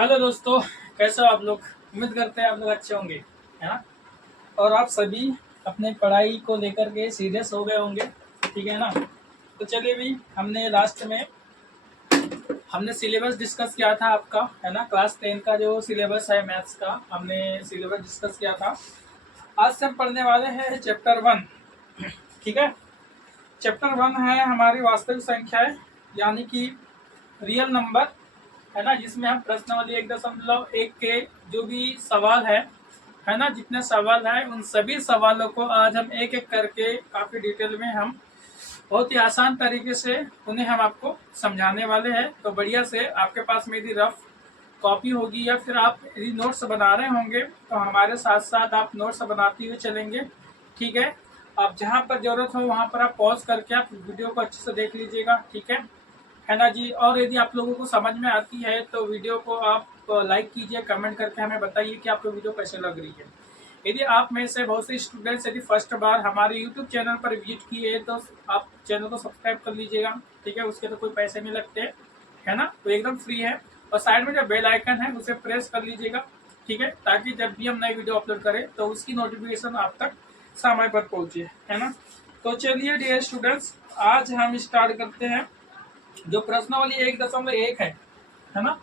Hello दोस्तों, कैसे हो आप लोग। उम्मीद करते हैं आप लोग अच्छे होंगे, है ना। और आप सभी अपने पढ़ाई को लेकर के सीरियस हो गए होंगे, ठीक है ना। तो चलिए भी हमने लास्ट में हमने सिलेबस डिस्कस किया था आपका, है ना। क्लास 10 का जो सिलेबस है मैथ्स का, हमने सिलेबस डिस्कस किया था। आज से हम पढ़ने वाले हैं चैप्टर 1, ठीक है। चैप्टर 1 है हमारी वास्तविक संख्याएं, यानी कि रियल नंबर, है ना। जिसमें हम प्रश्नावली 1.1 के जो भी सवाल है ना, जितने सवाल हैं उन सभी सवालों को आज हम एक एक करके काफी डिटेल में हम बहुत ही आसान तरीके से उन्हें हम आपको समझाने वाले हैं। तो बढ़िया से आपके पास मेरी रफ कॉपी होगी या फिर आप यदि नोट्स बना रहे होंगे तो हमारे साथ साथ आप नोट्स बनाते हुए चलेंगे, ठीक है। आप जहाँ पर जरूरत हो वहाँ पर आप पॉज करके आप वीडियो को अच्छे से देख लीजिएगा, ठीक है ना जी। और यदि आप लोगों को समझ में आती है तो वीडियो को आप लाइक कीजिए, कमेंट करके हमें बताइए कि आपको वीडियो कैसे लग रही है। यदि आप में से बहुत से स्टूडेंट्स यदि फर्स्ट बार हमारे यूट्यूब चैनल पर विजिट किए तो आप चैनल को सब्सक्राइब कर लीजिएगा, ठीक है। उसके तो कोई पैसे नहीं लगते, है ना, तो एकदम फ्री है। और साइड में जो बेल आइकन है उसे प्रेस कर लीजिएगा, ठीक है, ताकि जब भी हम नई वीडियो अपलोड करें तो उसकी नोटिफिकेशन आप तक समय पर पहुंचे, है ना। तो चलिए डियर स्टूडेंट्स, आज हम स्टार्ट करते हैं जो प्रश्नावली 1.1 है ना।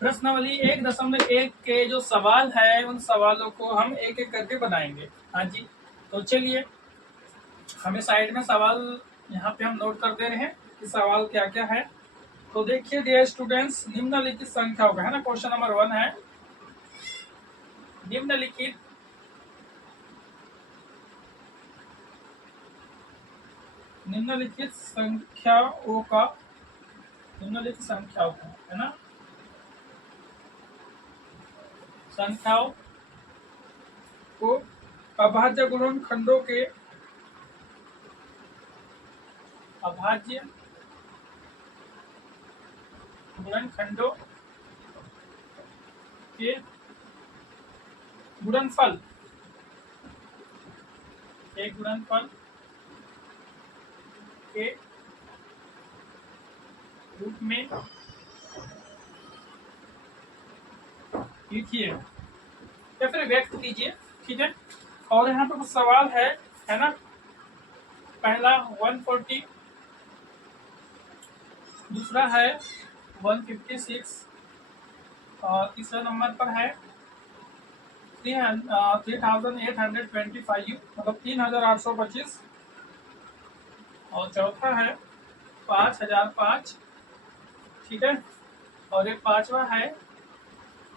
प्रश्नावली 1.1 के जो सवाल है उन सवालों को हम एक एक करके बनाएंगे। हाँ जी, तो चलिए हमें साइड में सवाल यहाँ पे हम नोट कर दे रहे हैं कि सवाल क्या क्या है। तो देखिए डियर स्टूडेंट्स, निम्नलिखित संख्याओं का, है ना, क्वेश्चन नंबर 1 है। निम्नलिखित निम्नलिखित संख्याओं का है ना, संख्याओं को अभाज्य गुणनखंडों के अभाज्य गुणनखंडों के गुणनफल के रूप में लिखिए या फिर व्यक्त कीजिए, ठीक है। और यहाँ पे कुछ सवाल है ना। पहला 140, दूसरा है 156 और तीसरा नंबर पर है 3825, मतलब 3825, और चौथा है 5005, ठीक है। और एक पांचवा है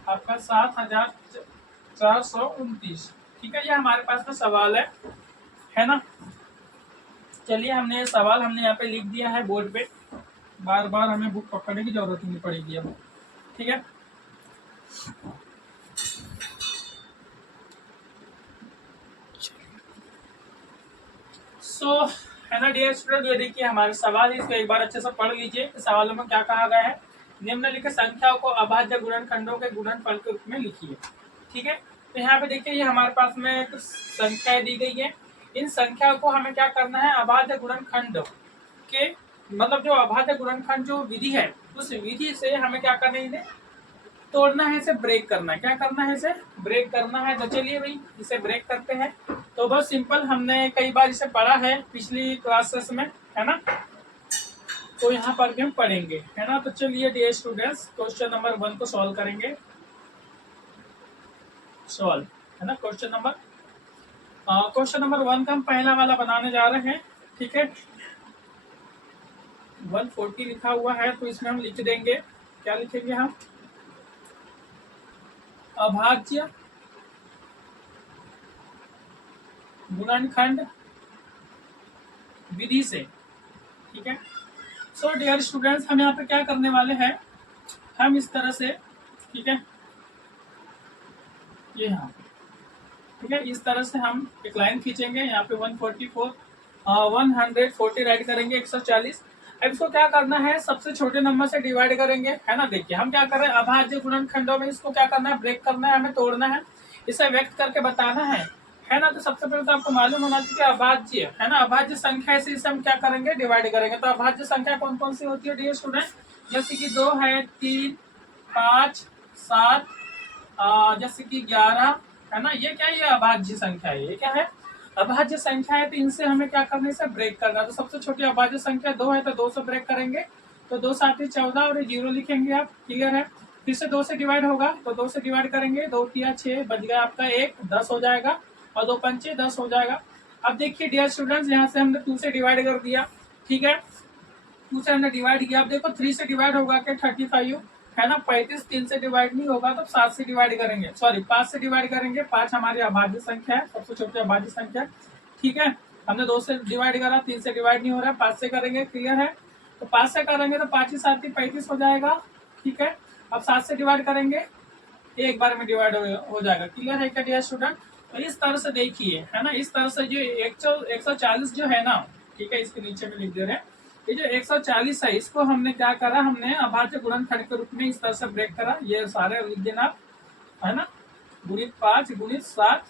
आपका 7429, ठीक है। ये हमारे पास में सवाल है ना। चलिए हमने सवाल यहाँ पे लिख दिया है बोर्ड पे, बार बार हमें बुक पकड़ने की जरूरत नहीं पड़ेगी अब, ठीक है। सो है ना डियर स्टूडेंट, ये देखिए हमारे सवाल इसको एक बार अच्छे से पढ़ लीजिए। सवालों में क्या कहा गया है, निम्नलिखित संख्याओं को अभाज्य गुणनखंडों के गुणनफल के रूप में लिखिए, ठीक है। तो यहाँ पे देखिए ये हमारे पास में कुछ संख्याएं दी गई है। इन संख्याओं को हमें क्या करना है, अभाज्य गुणनखंड के, मतलब जो अभाज्य गुणनखंड जो विधि है उस विधि से हमें क्या करना है, इन्हें तोड़ना है, इसे ब्रेक करना है। क्या करना है, इसे ब्रेक करना है। तो चलिए भाई इसे ब्रेक करते हैं। तो बहुत सिंपल, हमने कई बार इसे पढ़ा है पिछली क्लासेस में, है ना। तो यहाँ पर भी हम पढ़ेंगे, है ना। तो चलिए डियर स्टूडेंट्स, क्वेश्चन नंबर 1 को सॉल्व करेंगे। सॉल्व, है ना, क्वेश्चन नंबर 1 का हम पहला वाला बनाने जा रहे हैं, ठीक है। 140 लिखा हुआ है तो इसमें हम लिख देंगे, क्या लिखेंगे हम, अभाज्य गुणनखंड विधि से, ठीक है। सो डियर स्टूडेंट्स, हम यहाँ पे क्या करने वाले हैं, हम इस तरह से, ठीक है, ये यहाँ पे, ठीक है, इस तरह से हम एक लाइन खींचेंगे। यहाँ पे 140 राइट करेंगे, 140। अब इसको क्या करना है, सबसे छोटे नंबर से डिवाइड करेंगे, है ना। देखिए हम क्या कर रहे हैं, अभाज्य गुणनखंडों में इसको क्या करना है, ब्रेक करना है, हमें तोड़ना है, इसे व्यक्त करके बताना है ना। तो सबसे पहले तो आपको मालूम होना चाहिए अभाज्य, है ना, अभाज्य संख्या से इसे हम क्या करेंगे, डिवाइड करेंगे। तो अभाज्य संख्या कौन कौन सी होती है डियर स्टूडेंट, जैसे कि 2 है, 3, 5, 7, जैसे कि 11, है ना। ये क्या है, ये अभाज्य संख्या है। ये क्या है, अभाज्य संख्या है। तो इनसे हमें क्या करना है, इसे ब्रेक करना है। तो सबसे छोटी अभाज्य संख्या 2 है, तो 2 से ब्रेक करेंगे, तो 2 7 14 और 0 लिखेंगे आप। क्लियर है। फिर से 2 से डिवाइड होगा, तो 2 से डिवाइड करेंगे, 2 3 6, बच गया आपका 1, 10 हो जाएगा, और 2 पंचे 10 हो जाएगा। अब देखिए डियर स्टूडेंट्स, यहाँ से हमने 2 से डिवाइड कर दिया, ठीक है। 2 से हमने डिवाइड किया। अब देखो 3 से डिवाइड होगा क्या, 35 है ना। 35 3 से डिवाइड नहीं होगा, तो 7 से डिवाइड करेंगे, सॉरी 5 से डिवाइड करेंगे। 5 हमारी अभाज्य संख्या है, सबसे छोटी अभाज्य संख्या, ठीक है। हमने 2 से डिवाइड करा, 3 से डिवाइड नहीं हो रहा है, 5 से करेंगे। क्लियर है। तो 5 से करेंगे तो 5 ही 7 35 हो जाएगा, ठीक है। अब 7 से डिवाइड करेंगे, एक बार में डिवाइड हो जाएगा। क्लियर है क्या डियर स्टूडेंट। तो इस तरह से देखिए, है ना, इस तरह से जो 140 जो है ना, ठीक है, इसके नीचे में लिख दे रहे हैं। ये जो 140 है, इसको हमने क्या करा, हमने अभाज्य गुणनखंड के रूप में इस तरह से ब्रेक करा। ये सारे लिख देना आप, है ना, गुणित 5 गुणित 7,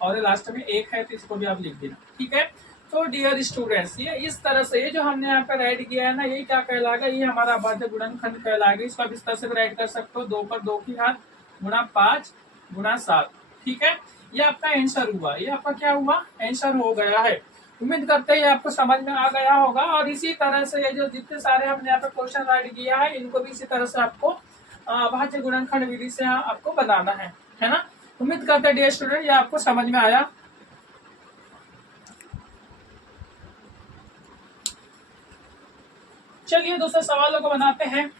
और लास्ट में 1 है, तो इसको भी आप लिख देना, ठीक है। तो डियर स्टूडेंट्स, ये इस तरह से, ये जो हमने यहाँ पे राइट किया है ना, ये क्या कहलाएगा, ये हमारा अभाज्य गुणनखंड कहलाएगा। इसको आप इस तरह से राइट कर सकते हो, 2 पर 2 की घात गुणा 5 गुणा 7, ठीक है। ये आपका आंसर हुआ, ये आपका क्या हुआ, आंसर हो गया है। उम्मीद करते हैं आपको समझ में आ गया होगा। और इसी तरह से ये जो जितने सारे हमने यहाँ पे क्वेश्चन राइट किया है, इनको भी इसी तरह से आपको अभाज्य गुणनखंड विधि से आपको बनाना है ना। उम्मीद करते हैं डियर स्टूडेंट, ये आपको समझ में आया। चलिए दूसरे सवालों को बनाते हैं।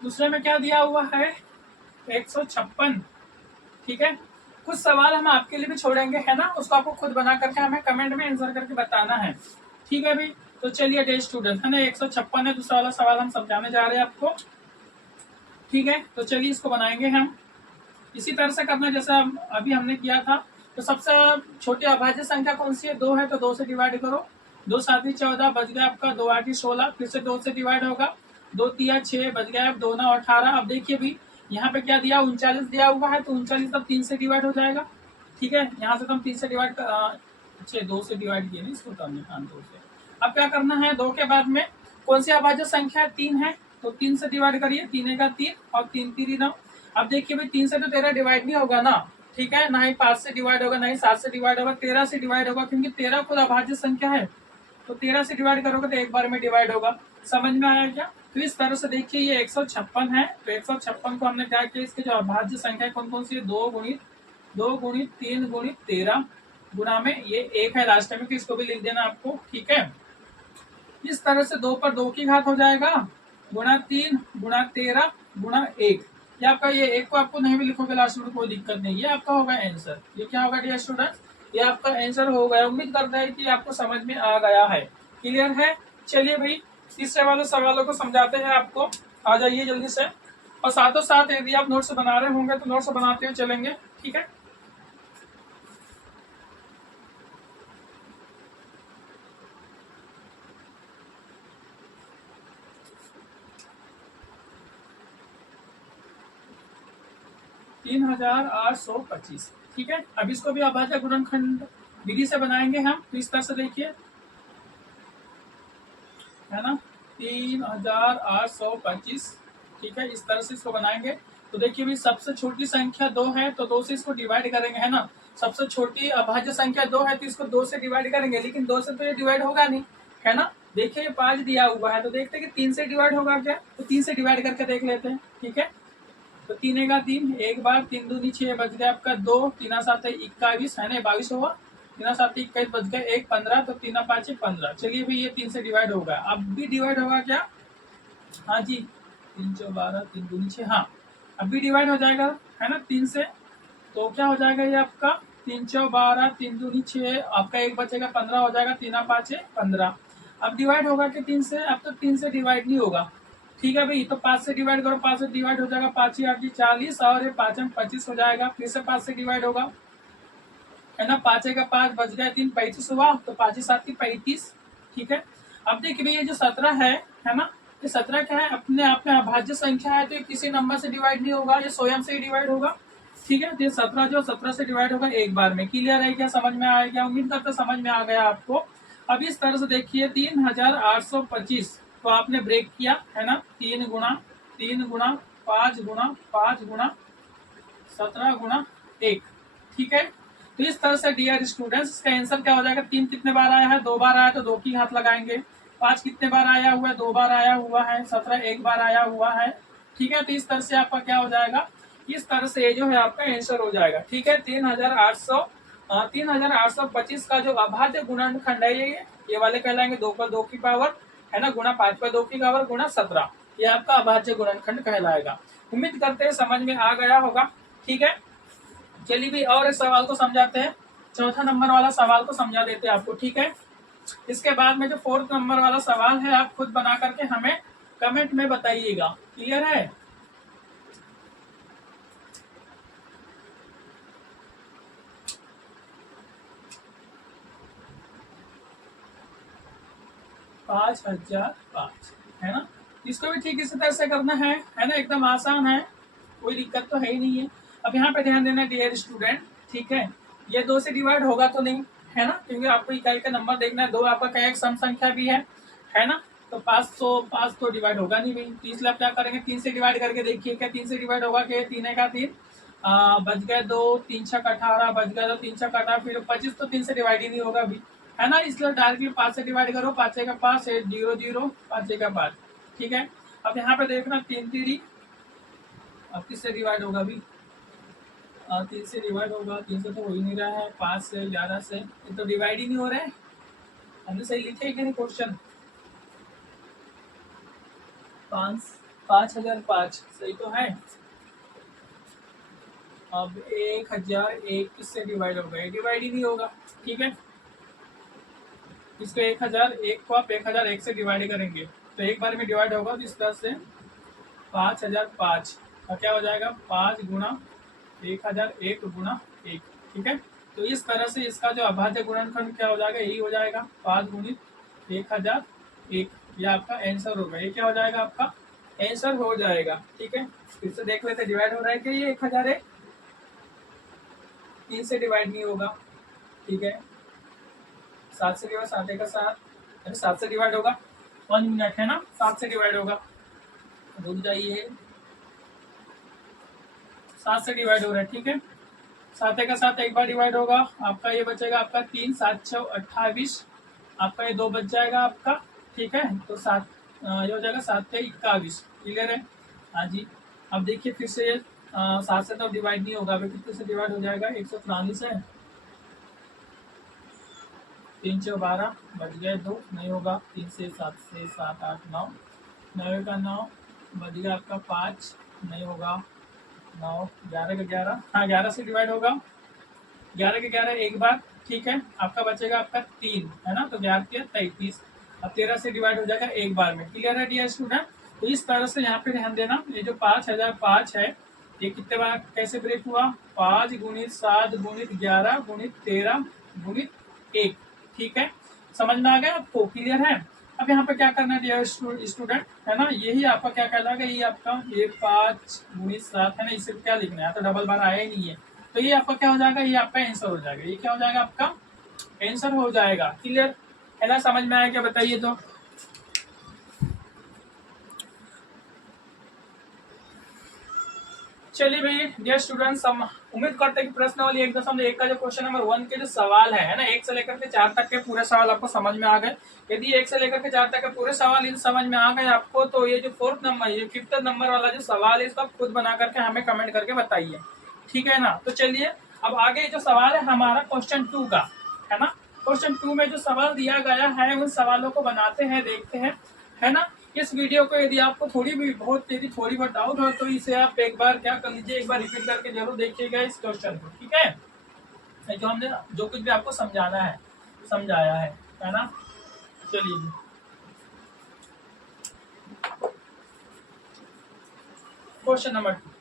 दूसरे में क्या दिया हुआ है, 156, ठीक है। कुछ सवाल हम आपके लिए भी छोड़ेंगे, है ना, उसको आपको खुद बना करके हमें कमेंट में आंसर करके बताना है, ठीक है भाई। तो चलिए डियर स्टूडेंट, है ना, 156 है, दूसरा वाला सवाल हम समझाने जा रहे हैं आपको, ठीक है। तो चलिए इसको बनाएंगे हम, इसी तरह से करना जैसा अभी हमने किया था। तो सबसे छोटी अभाज्य संख्या कौन सी है, 2 है, तो 2 से डिवाइड करो, 2 7 14, बच गया आपका 2 8 16, फिर से 2 से डिवाइड होगा, 2 3 6, बच गया 2 9 18। अब देखिए भी यहाँ पे क्या दिया, 39 दिया हुआ है, तो 39 अब 3 से डिवाइड हो जाएगा, ठीक है। यहाँ से तो हम 3 से डिवाइड 2 से डिवाइड किए, नहीं इसको तो हमने 2 से। अब क्या करना है, 2 के बाद में कौन सी अभाज्य संख्या है, 3 है, तो 3 से डिवाइड करिए, 3 का 3 और 3 3 9। अब देखिए भाई 3 से तो 13 डिवाइड नहीं होगा ना, ठीक है, ना ही 5 से डिवाइड होगा, ना ही 7 से डिवाइड होगा, 13 से डिवाइड होगा, क्योंकि 13 खुद अभाज्य संख्या है। तो 13 से डिवाइड करोगे तो एक बार में डिवाइड होगा। समझ में आया क्या। तो इस तरह से देखिए ये 156 है, तो 156 को हमने क्या किया, इसके जो अभाज्य संख्या कौन कौन सी है, 2 गुणित 3 गुणित 13 गुणा में ये 1 है लास्ट में, तो इसको भी लिख देना आपको, ठीक है। इस तरह से 2 पर 2 की घात हो जाएगा, गुणा 3 गुणा 13 गुणा 1। ये आपका, ये 1 को आपको नहीं भी लिखोगे लास्ट में कोई दिक्कत नहीं, ये आपका होगा आंसर। ये क्या होगा डियर स्टूडेंट्स, ये आपका आंसर हो गया। उम्मीद करता है कि आपको समझ में आ गया है, क्लियर है। चलिए भाई तीसरे वाले सवालों को समझाते हैं आपको, आ जाइए जल्दी से। और साथों साथ यदि आप नोट्स बना रहे होंगे तो नोट्स बनाते हुए चलेंगे, ठीक है। तीन 3825, ठीक है। अब इसको भी अभाज्य गुणनखंड विधि से बनाएंगे हम, तो इस तरह से देखिए, है ना, 3825, ठीक है। इस तरह से इसको बनाएंगे। तो देखिए भी सबसे छोटी संख्या 2 है, तो 2 से इसको डिवाइड करेंगे, है ना। सबसे छोटी अभाज्य संख्या 2 है, तो इसको 2 से डिवाइड करेंगे, लेकिन 2 से तो ये डिवाइड होगा नहीं, है ना। देखिए 5 दिया हुआ है, तो देखते हैं कि 3 से डिवाइड होगा क्या, तो 3 से डिवाइड करके देख लेते हैं, ठीक है। तो 3 का 3, एक बार 3 दूनी 6, बच गया आपका 2, 3 7 21, है ना, 22 होगा, 3 7 21, बच गया 1 15, तो 3 5 15। चलिए भाई ये 3 से डिवाइड होगा, अब भी डिवाइड होगा क्या, हाँ जी, 3 4 12, 3 दूनी 6, हाँ अब भी डिवाइड हो जाएगा, है ना, 3 से। तो क्या हो जाएगा ये आपका 3 4 12, 3 दूनी 6, आपका एक बचेगा 15 हो जाएगा, 3 5 15। अब डिवाइड होगा कि 3 से, अब तो 3 से डिवाइड नहीं होगा, ठीक है भाई। तो 5 से डिवाइड करो, 5 से डिवाइड हो जाएगा, 5 8 40, और ये 5 25 हो जाएगा। फिर से 5 से डिवाइड होगा, है ना, 5 का 5, बच गया 3 35 हुआ, तो 5 7 35, ठीक है। अब देखिए भाई ये जो 17 है ना, ये 17 क्या है, अपने आप में अभाज्य संख्या है, तो ये किसी नंबर से डिवाइड नहीं होगा, ये स्वयं से ही डिवाइड होगा, ठीक है। तो 17 जो 17 से डिवाइड होगा एक बार में। क्लियर है क्या? समझ में आया क्या? उम्मीद करते समझ में आ गया आपको। अब इस तरह से देखिए 3825 तो आपने ब्रेक किया है ना, 3 गुणा 3 गुणा 5 गुणा 5 गुणा 17 गुणा 1। ठीक है। तो इस तरह से डियर स्टूडेंट्स इसका आंसर क्या हो जाएगा? 3 कितने बार आया है? 2 बार आया तो 2 की हाथ लगाएंगे। 5 कितने बार आया हुआ है? 2 बार आया हुआ है। 17 एक बार आया हुआ है। ठीक है। तो इस तरह से आपका क्या हो जाएगा? इस तरह से ये जो है आपका आंसर हो जाएगा। ठीक है। 3825 का जो अभाज्य गुणनखंड है ये वाले कहलाएंगे 2 पर 2 की पावर है ना, गुणा 5 पर 2 की पावर गुणा 17। ये आपका अभाज्य गुणनखंड कहलाएगा। उम्मीद करते हैं समझ में आ गया होगा। ठीक है। चलिए भी और इस सवाल को समझाते हैं। चौथा नंबर वाला सवाल को समझा देते हैं आपको। ठीक है। इसके बाद में जो 4th नंबर वाला सवाल है आप खुद बना करके हमें कमेंट में बताइएगा। क्लियर है? पाँच हजार पाँच है ना। इसको भी ठीक इसी तरह से करना है ना, एकदम आसान है, कोई दिक्कत तो है ही नहीं है। अब यहाँ पे ध्यान देना डियर स्टूडेंट। ठीक है। ये 2 से डिवाइड होगा तो नहीं है ना, क्योंकि आपको इकाई का नंबर देखना है। 2 आपका क्या एक सम संख्या भी है ना। तो 505 तो डिवाइड होगा नहीं भाई। तो इसलिए आप क्या करेंगे? 3 से डिवाइड करके देखिए क्या 3 से डिवाइड होगा क्या? 3 का 3 बच गए 2, 3 छक 18 बच गया, तो 3 छक 18 फिर 25 तो 3 से डिवाइड ही नहीं होगा अभी है ना। इसलिए डायरेक्टली 5 से डिवाइड करो। 5 का 5 8 0 0 5 का 5। ठीक है। अब यहाँ पे देखना 3 3 अब किससे डिवाइड होगा अभी? 3 से डिवाइड होगा। 3 से तो हो ही नहीं रहा है। 5 से 11 से ये तो डिवाइड ही नहीं हो रहा है। हमने सही लिखे कि नहीं क्वेश्चन? 5005 सही तो है। अब 1001 किससे डिवाइड होगा? ये डिवाइड ही नहीं होगा। ठीक है। इसको 1001 को आप 1001 से डिवाइड करेंगे तो एक बार में डिवाइड होगा। तो इस तरह से 5005 और क्या हो जाएगा? 5 गुणा 1001 गुणा 1। ठीक है। तो इस तरह से इसका जो अभाज्य गुणनखंड क्या हो जाएगा? यही हो जाएगा 5 गुणित 1001। ये आपका आंसर होगा। ये क्या हो जाएगा? आपका आंसर हो जाएगा। ठीक है। फिर से देख लेते डिवाइड हो रहा है कि ये 1001 3 से डिवाइड नहीं होगा। ठीक है। 7 से डिवाइड 7 का 7 अरे 7 से डिवाइड होगा 1 मिनट है ना। 7 से डिवाइड होगा, रुक जाइए। 7 से डिवाइड हो रहा है। ठीक है। 7 का 7 एक बार डिवाइड होगा। आपका ये बचेगा आपका 3 7 6 28। आपका ये 2 बच जाएगा आपका। ठीक है। तो 7 ये हो जाएगा 7 के 21। क्लियर है? हाँ जी। अब देखिए फिर से 7 से तो डिवाइड नहीं होगा। अभी कितने से डिवाइड हो जाएगा? 143 है। 3 6 12 बच गए 2 नहीं होगा। 3 से 7 से 7 8 9 9 का 9 बच गया आपका 5 नहीं होगा। 9 11 का 11 हाँ 11 से डिवाइड होगा। 11 के 11 एक बार। ठीक है। आपका बचेगा आपका 3 है ना। तो 11 के 33। अब 13 से डिवाइड हो जाएगा एक बार में। क्लियर है डियर स्टूडेंट? तो इस तरह से यहाँ पे ध्यान देना। ये जो 5005 है ये कितने बार कैसे ब्रेक हुआ? 5 गुणित 7 गुणित 11 गुणित 13 गुणित 1। ठीक है। समझ में आ गया आपको? क्लियर है? अब यहाँ पे क्या करना है डियर स्टूडेंट है ना, यही आपका क्या कहलाएगा? ये आपका ये 5 गुणित 7 है ना, इसे क्या लिखना है? तो डबल बार आया ही नहीं है। तो ये आपका क्या हो जाएगा? ये आपका आंसर हो जाएगा। ये क्या हो जाएगा? आपका आंसर हो जाएगा। क्लियर है ना? समझ में आया क्या? बताइए तो। चलिए भाई डियर स्टूडेंट्स हम उम्मीद करते हैं कि प्रश्नावली 1.1 का जो क्वेश्चन नंबर 1 के जो सवाल है ना, 1 से लेकर के 4 तक के पूरे सवाल आपको समझ में आ गए। यदि 1 से लेकर के 4 तक के पूरे सवाल इन समझ में आ गए आपको, तो ये जो 4th नंबर ये 5th नंबर वाला जो सवाल है इसको आप खुद बना करके हमें कमेंट करके बताइए। ठीक है ना। तो चलिए अब आगे जो सवाल है हमारा क्वेश्चन 2 का है ना। क्वेश्चन 2 में जो सवाल दिया गया है उन सवालों को बनाते हैं, देखते हैं है ना। इस वीडियो को यदि आपको थोड़ी भी बहुत यदि थोड़ी बहुत डाउट हो तो इसे आप एक बार क्या कर लीजिए, एक बार रिपीट करके जरूर देखिएगा इस क्वेश्चन को। ठीक है। जो हमने जो कुछ भी आपको समझाना है समझाया है ना। चलिए क्वेश्चन नंबर 2।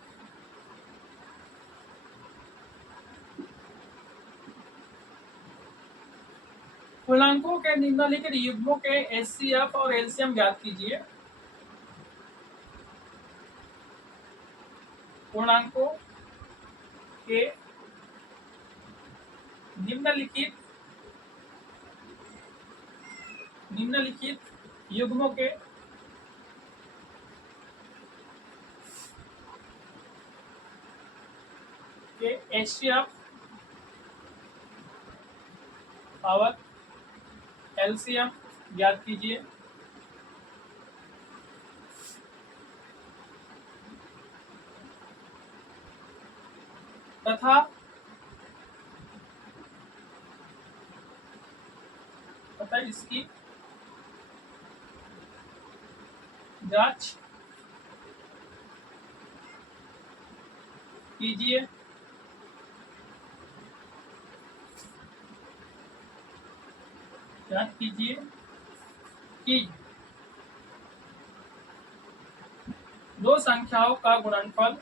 पूर्णांकों के निम्नलिखित युग्मों के एचसीएफ और एलसीएम ज्ञात कीजिए। पूर्णांकों के निम्नलिखित युग्मों के HCF और LCM ज्ञात कीजिए। तथा इसकी जांच कीजिए। कि दो संख्याओं का गुणनफल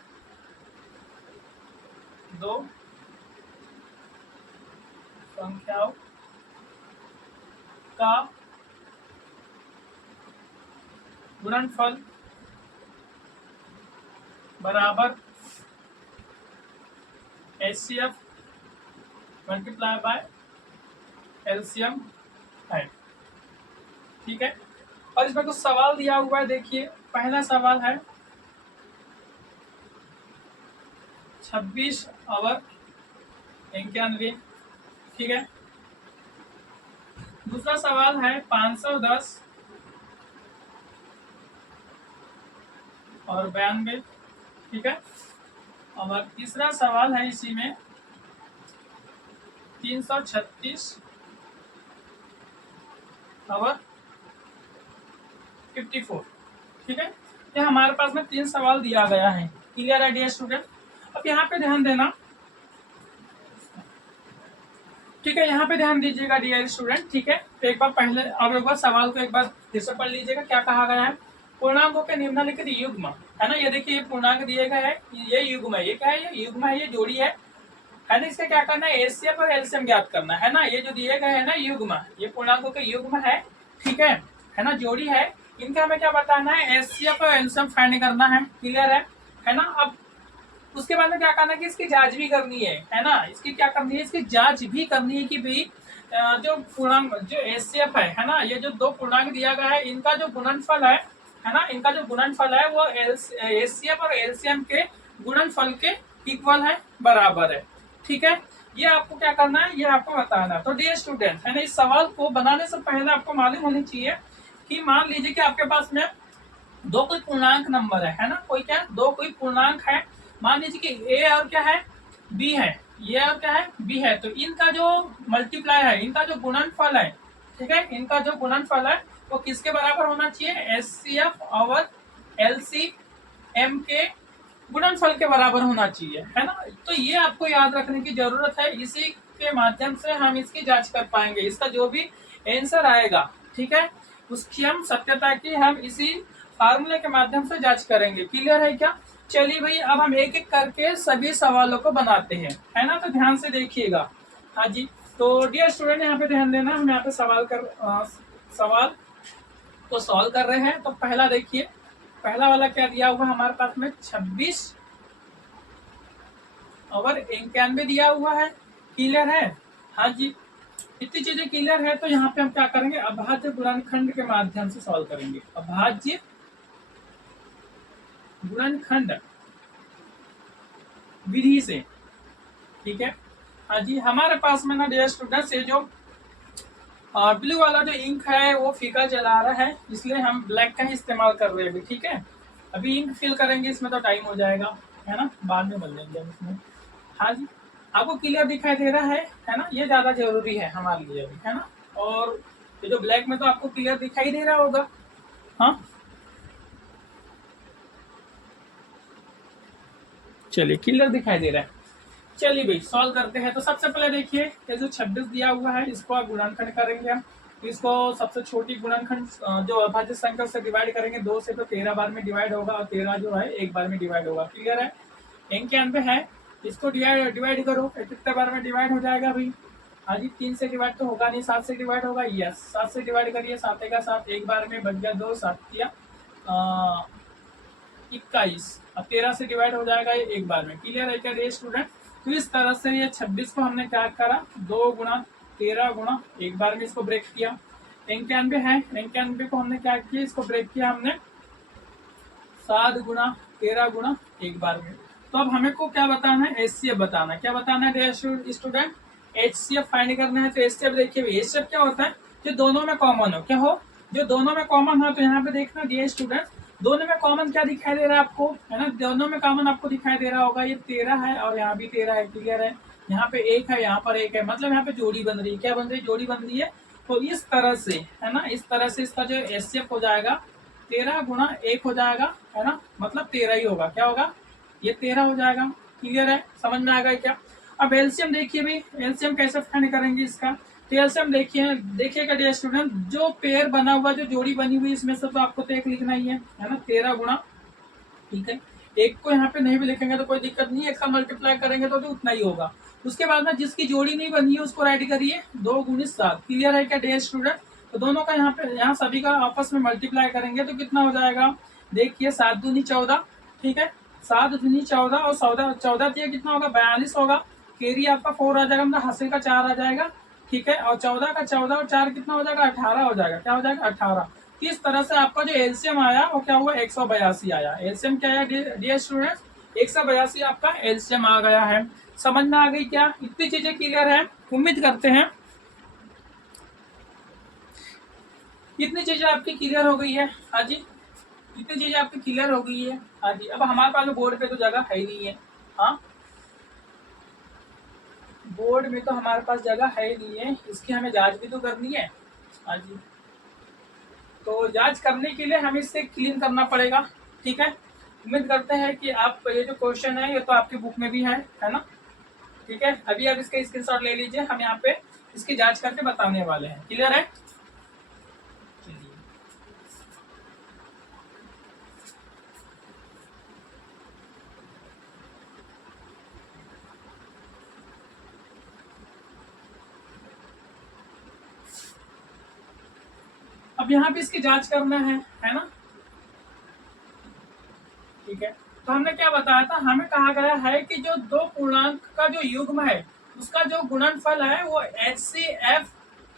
बराबर HCF मल्टीप्लाई बाय LCM है। ठीक है, और इसमें कुछ सवाल दिया हुआ है। देखिए, पहला सवाल है 26 और 91। ठीक है, दूसरा सवाल है 510 और 92। ठीक है, और तीसरा सवाल है इसी में 336 और 54। ठीक है, ये हमारे पास में 3 सवाल दिया गया है। क्लियर है डियर स्टूडेंट? अब यहाँ पे ध्यान देना। ठीक है, यहाँ पे ध्यान दीजिएगा डियर स्टूडेंट। ठीक है, तो एक बार पहले अब एक बार सवाल को एक बार फिर से पढ़ लीजिएगा। क्या कहा गया है? पूर्णांकों के निम्नलिखित युग्म, है ना। ये देखिए, ये पूर्णांक दिए गए हैं, ये युग्म है। ये क्या है? ये युग्म है, ये जोड़ी है ना। इससे क्या करना है? HCF और LCM ज्ञात करना है ना। ये जो दिए गए हैं ना युग्म, ये पूर्णांकों के युग्म है। ठीक है ना, जोड़ी है। इनका हमें क्या बताना है? HCF और LCM फाइंड करना है। क्लियर है ना। अब उसके बाद में क्या करना है कि इसकी जांच भी करनी है ना। इसकी क्या करनी है? इसकी जांच भी करनी है कि भाई जो पूर्णांक जो HCF है ना, ये जो दो पूर्णांक दिया गया है, इनका जो गुणनफल है ना, इनका जो गुणनफल है वो HCF और LCM के गुणनफल के इक्वल है, बराबर है। ठीक है, ये आपको क्या करना है? ये आपको बताना है। तो डियर स्टूडेंट, है ना, इस सवाल को बनाने से पहले आपको मालूम होनी चाहिए कि मान लीजिए कि आपके पास में दो कोई पूर्णांक नंबर है ना। दो कोई पूर्णांक है। मान लीजिए कि A और क्या है? B है। ये और क्या है? B है। तो इनका जो मल्टीप्लाई है, इनका जो गुणनफल है, ठीक है, इनका जो गुणनफल है वो किसके बराबर होना चाहिए? HCF और LCM के गुणनफल के बराबर होना चाहिए, है ना। तो ये आपको याद रखने की जरूरत है। इसी के माध्यम से हम इसकी जांच कर पाएंगे। इसका जो भी आंसर आएगा, ठीक है, उसकी हम सत्यता की हम इसी फार्मूले के माध्यम से जांच करेंगे। क्लियर है क्या? चलिए भाई, अब हम एक एक करके सभी सवालों को बनाते हैं, है ना। तो ध्यान से देखिएगा। हाँ जी, तो डियर स्टूडेंट यहाँ पे ध्यान देना। हम यहाँ पे सवाल को सॉल्व कर रहे हैं। तो पहला देखिए, पहला वाला क्या दिया हुआ हमारे पास में? 26 और 91 दिया हुआ है। क्लियर है? हाँ जी, इतनी चीजें क्लियर है। तो यहाँ पे हम क्या करेंगे? अभाज्य गुणनखंड के माध्यम से सॉल्व करेंगे। अभाज्य गुणनखंड विधि से। ठीक है, हाँ जी, हमारे पास में ना डियर स्टूडेंट्स, ये जो ब्लू वाला जो इंक है वो फीका चला रहा है, इसलिए हम ब्लैक का ही इस्तेमाल कर रहे हैं अभी। ठीक है, अभी इंक फिल करेंगे इसमें तो टाइम हो जाएगा, है ना, बाद में बन जाएंगे इसमें। हाँ जी, आपको क्लियर दिखाई दे रहा है ना। ये ज्यादा जरूरी है हमारे लिए अभी, है ना। और ये जो ब्लैक में तो आपको क्लियर दिखाई दे रहा होगा। हाँ, चलिए, क्लियर दिखाई दे रहा है। चलिए भाई, सॉल्व करते हैं। तो सबसे पहले देखिए, ये जो 26 दिया हुआ है, इसको आप गुणनखंड करेंगे हम। इसको सबसे छोटी गुणनखंड जो अभाज्य संख्या से डिवाइड करेंगे 2 से, तो 13 बार में डिवाइड होगा, और 13 जो है 1 बार में डिवाइड होगा। क्लियर है? 91 है, इसको डिवाइड करो, कितने बार में डिवाइड हो जाएगा भाई? हाँ जी, 3 से डिवाइड तो होगा नहीं, 7 से डिवाइड होगा। यस, 7 से डिवाइड करिए, 7 का 7, 1 बार में बच गया 2, 7 किया 21, अब 13 से डिवाइड हो जाएगा 1 बार में। क्लियर है क्या स्टूडेंट? तो इस तरह से ये 26 को हमने क्या करा, 2 गुणा 13 गुणा एक बार में इसको ब्रेक किया। 91 है, 91 को हमने क्या किया, इसको ब्रेक किया हमने 7 गुणा 13 गुणा एक बार में। तो अब हमें को क्या बताना है, एचसीएफ बताना है। क्या बताना है डियर स्टूडेंट, एचसीएफ फाइंड करना है। तो एचसीएफ देखिए, एचसीएफ क्या होता है, जो दोनों में कॉमन हो। क्या हो, जो दोनों में कॉमन हो। तो यहाँ पे देखना डियर स्टूडेंट, दोनों में कॉमन क्या दिखाई दे रहा है आपको, है ना, दोनों में कॉमन आपको दिखाई दे रहा होगा, ये 13 है और यहाँ भी 13 है, क्लियर है। यहाँ पे 1 है, यहाँ पर 1 है, मतलब यहाँ पे जोड़ी बन रही है। क्या बन रही है, जोड़ी बन रही है। तो इस तरह से, है ना, इस तरह से इसका जो एचसीएफ हो जाएगा 13 गुणा 1 हो जाएगा, है ना, मतलब 13 ही होगा। क्या होगा, ये 13 हो जाएगा। क्लियर है, समझ में आएगा क्या। अब एलसीएम देखिए भाई, एलसीएम कैसे फाइंड करेंगे इसका। तो एलसीएम देखिएगा डियर स्टूडेंट, जो पेयर बना हुआ, जो जोड़ी बनी हुई, इसमें से तो आपको तो एक लिखना ही है ना, 13 गुणा, ठीक है। एक को यहाँ पे नहीं भी लिखेंगे तो कोई दिक्कत नहीं है, एक का मल्टीप्लाई करेंगे तो उतना ही होगा। उसके बाद में जिसकी जोड़ी नहीं बनी है उसको राइट करिए 2 गुणित 7। क्लियर है क्या डियर स्टूडेंट। तो दोनों का यहाँ पे, यहाँ सभी का आपस में मल्टीप्लाई करेंगे तो कितना हो जाएगा, देखिए 7 दूनी 14, ठीक है, 7 दूनी 14 और 14 14 कितना होगा, 42 होगा। केरी आपका 4 आ जाएगा, मतलब हासिल का 4 आ जाएगा, ठीक है। और 14 का 14 और 4 कितना हो जाएगा, 18 हो जाएगा। क्या हो जाएगा, 18। इस तरह से आपका जो एलसीएम आया वो क्या हुआ, 182 आया। एलसीएम क्या आया डियर स्टूडेंट्स, 182 आपका एलसीएम आ गया है। समझ में आ गई क्या, इतनी चीजें क्लियर है, उम्मीद करते हैं इतनी चीजें आपकी क्लियर हो गई है। हाँ जी, इतनी चीजें आपकी क्लियर हो गई है। हाँ जी, अब हमारे पास बोर्ड पे तो जगह है ही नहीं है। हाँ, बोर्ड में तो हमारे पास जगह है ही नहीं है, इसकी हमें जांच भी तो करनी है। हाँ जी, तो जांच करने के लिए हमें इसे क्लीन करना पड़ेगा, ठीक है। उम्मीद करते हैं कि आप ये जो क्वेश्चन है ये तो आपकी बुक में भी है ना, ठीक है। अभी आप इसका स्क्रीनशॉट ले लीजिए, हम यहाँ पे इसकी जांच करके बताने वाले हैं। क्लियर है, चलिए। अब यहाँ पे इसकी जांच करना है ना, ठीक है। तो हमने क्या बताया था, हमें कहा गया है कि जो दो पूर्णांक का जो युग्म है उसका जो गुणनफल है वो HCF,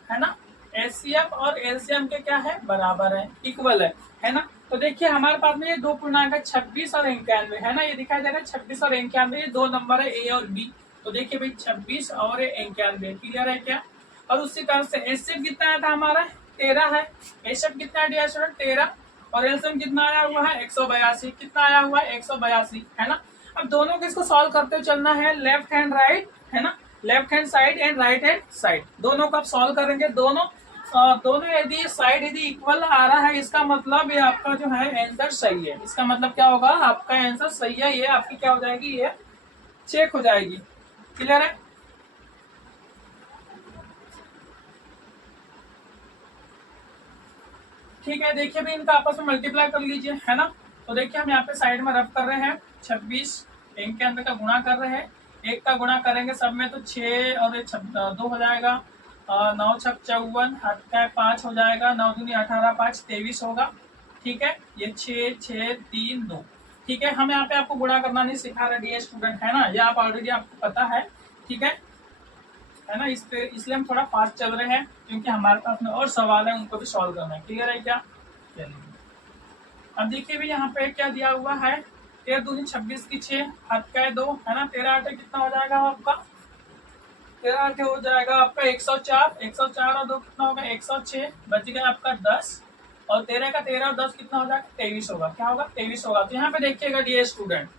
है ना, HCF और एलसीएम के क्या है, बराबर है, इक्वल है ना। तो देखिए हमारे पास में ये दो पूर्णांक है 26 और 91, है ना, ये दिखाई दे रहा है 26 और 91, ये दो नंबर है ए और बी। तो देखिए भाई 26 और 91, क्लियर है क्या। और उसी तरह से एचसीएफ कितना आया था हमारा, 13 है। एचसीएफ कितना है डियर स्टूडेंट, 13। और एलसीएम कितना आया हुआ है, 182। कितना आया हुआ है, 182, है ना। अब दोनों को इसको सॉल्व करते हुए चलना है, लेफ्ट हैंड राइट, है ना, left hand side and right hand side, दोनों को आप सॉल्व करेंगे। दोनों यदि साइड यदि इक्वल आ रहा है, इसका मतलब ये आपका जो है आंसर सही है। इसका मतलब क्या होगा, आपका आंसर सही है, ये आपकी क्या हो जाएगी, ये चेक हो जाएगी। क्लियर है, ठीक है। देखिए भी इनका आपस में मल्टीप्लाई कर लीजिए, है ना। तो देखिए हम यहाँ पे साइड में रफ कर रहे हैं, 26 एक के अंदर का गुणा कर रहे हैं, एक का गुणा करेंगे सब में तो 6 और 2 हो जाएगा, 9 छक 54, हट का 5 हो जाएगा, 9 दूनी 18, 5 23 होगा, ठीक है। ये 6 6 3 2, ठीक है। हम यहाँ पे आपको गुणा करना नहीं सिखा रहे डियर स्टूडेंट, है ना, ये आप ऑलरेडी आपको पता है, ठीक है ना। इसलिए हम थोड़ा फास्ट चल रहे हैं क्योंकि हमारे पास में और सवाल है, उनको भी सॉल्व करना है। क्लियर है क्या, चलिए। अब देखिए भी यहाँ पे क्या दिया हुआ है, 13 दूनी 26 की 6, हाथ का है 2, है ना, 13 8 कितना हो जाएगा आपका, 13 8 हो जाएगा आपका 104, 104 और 2 कितना होगा, 106, बच गया आपका 10, और 13 का 13 और 10 कितना हो जाएगा, 23 होगा। क्या होगा, 23 होगा। तो यहाँ पे देखिएगा डियर स्टूडेंट,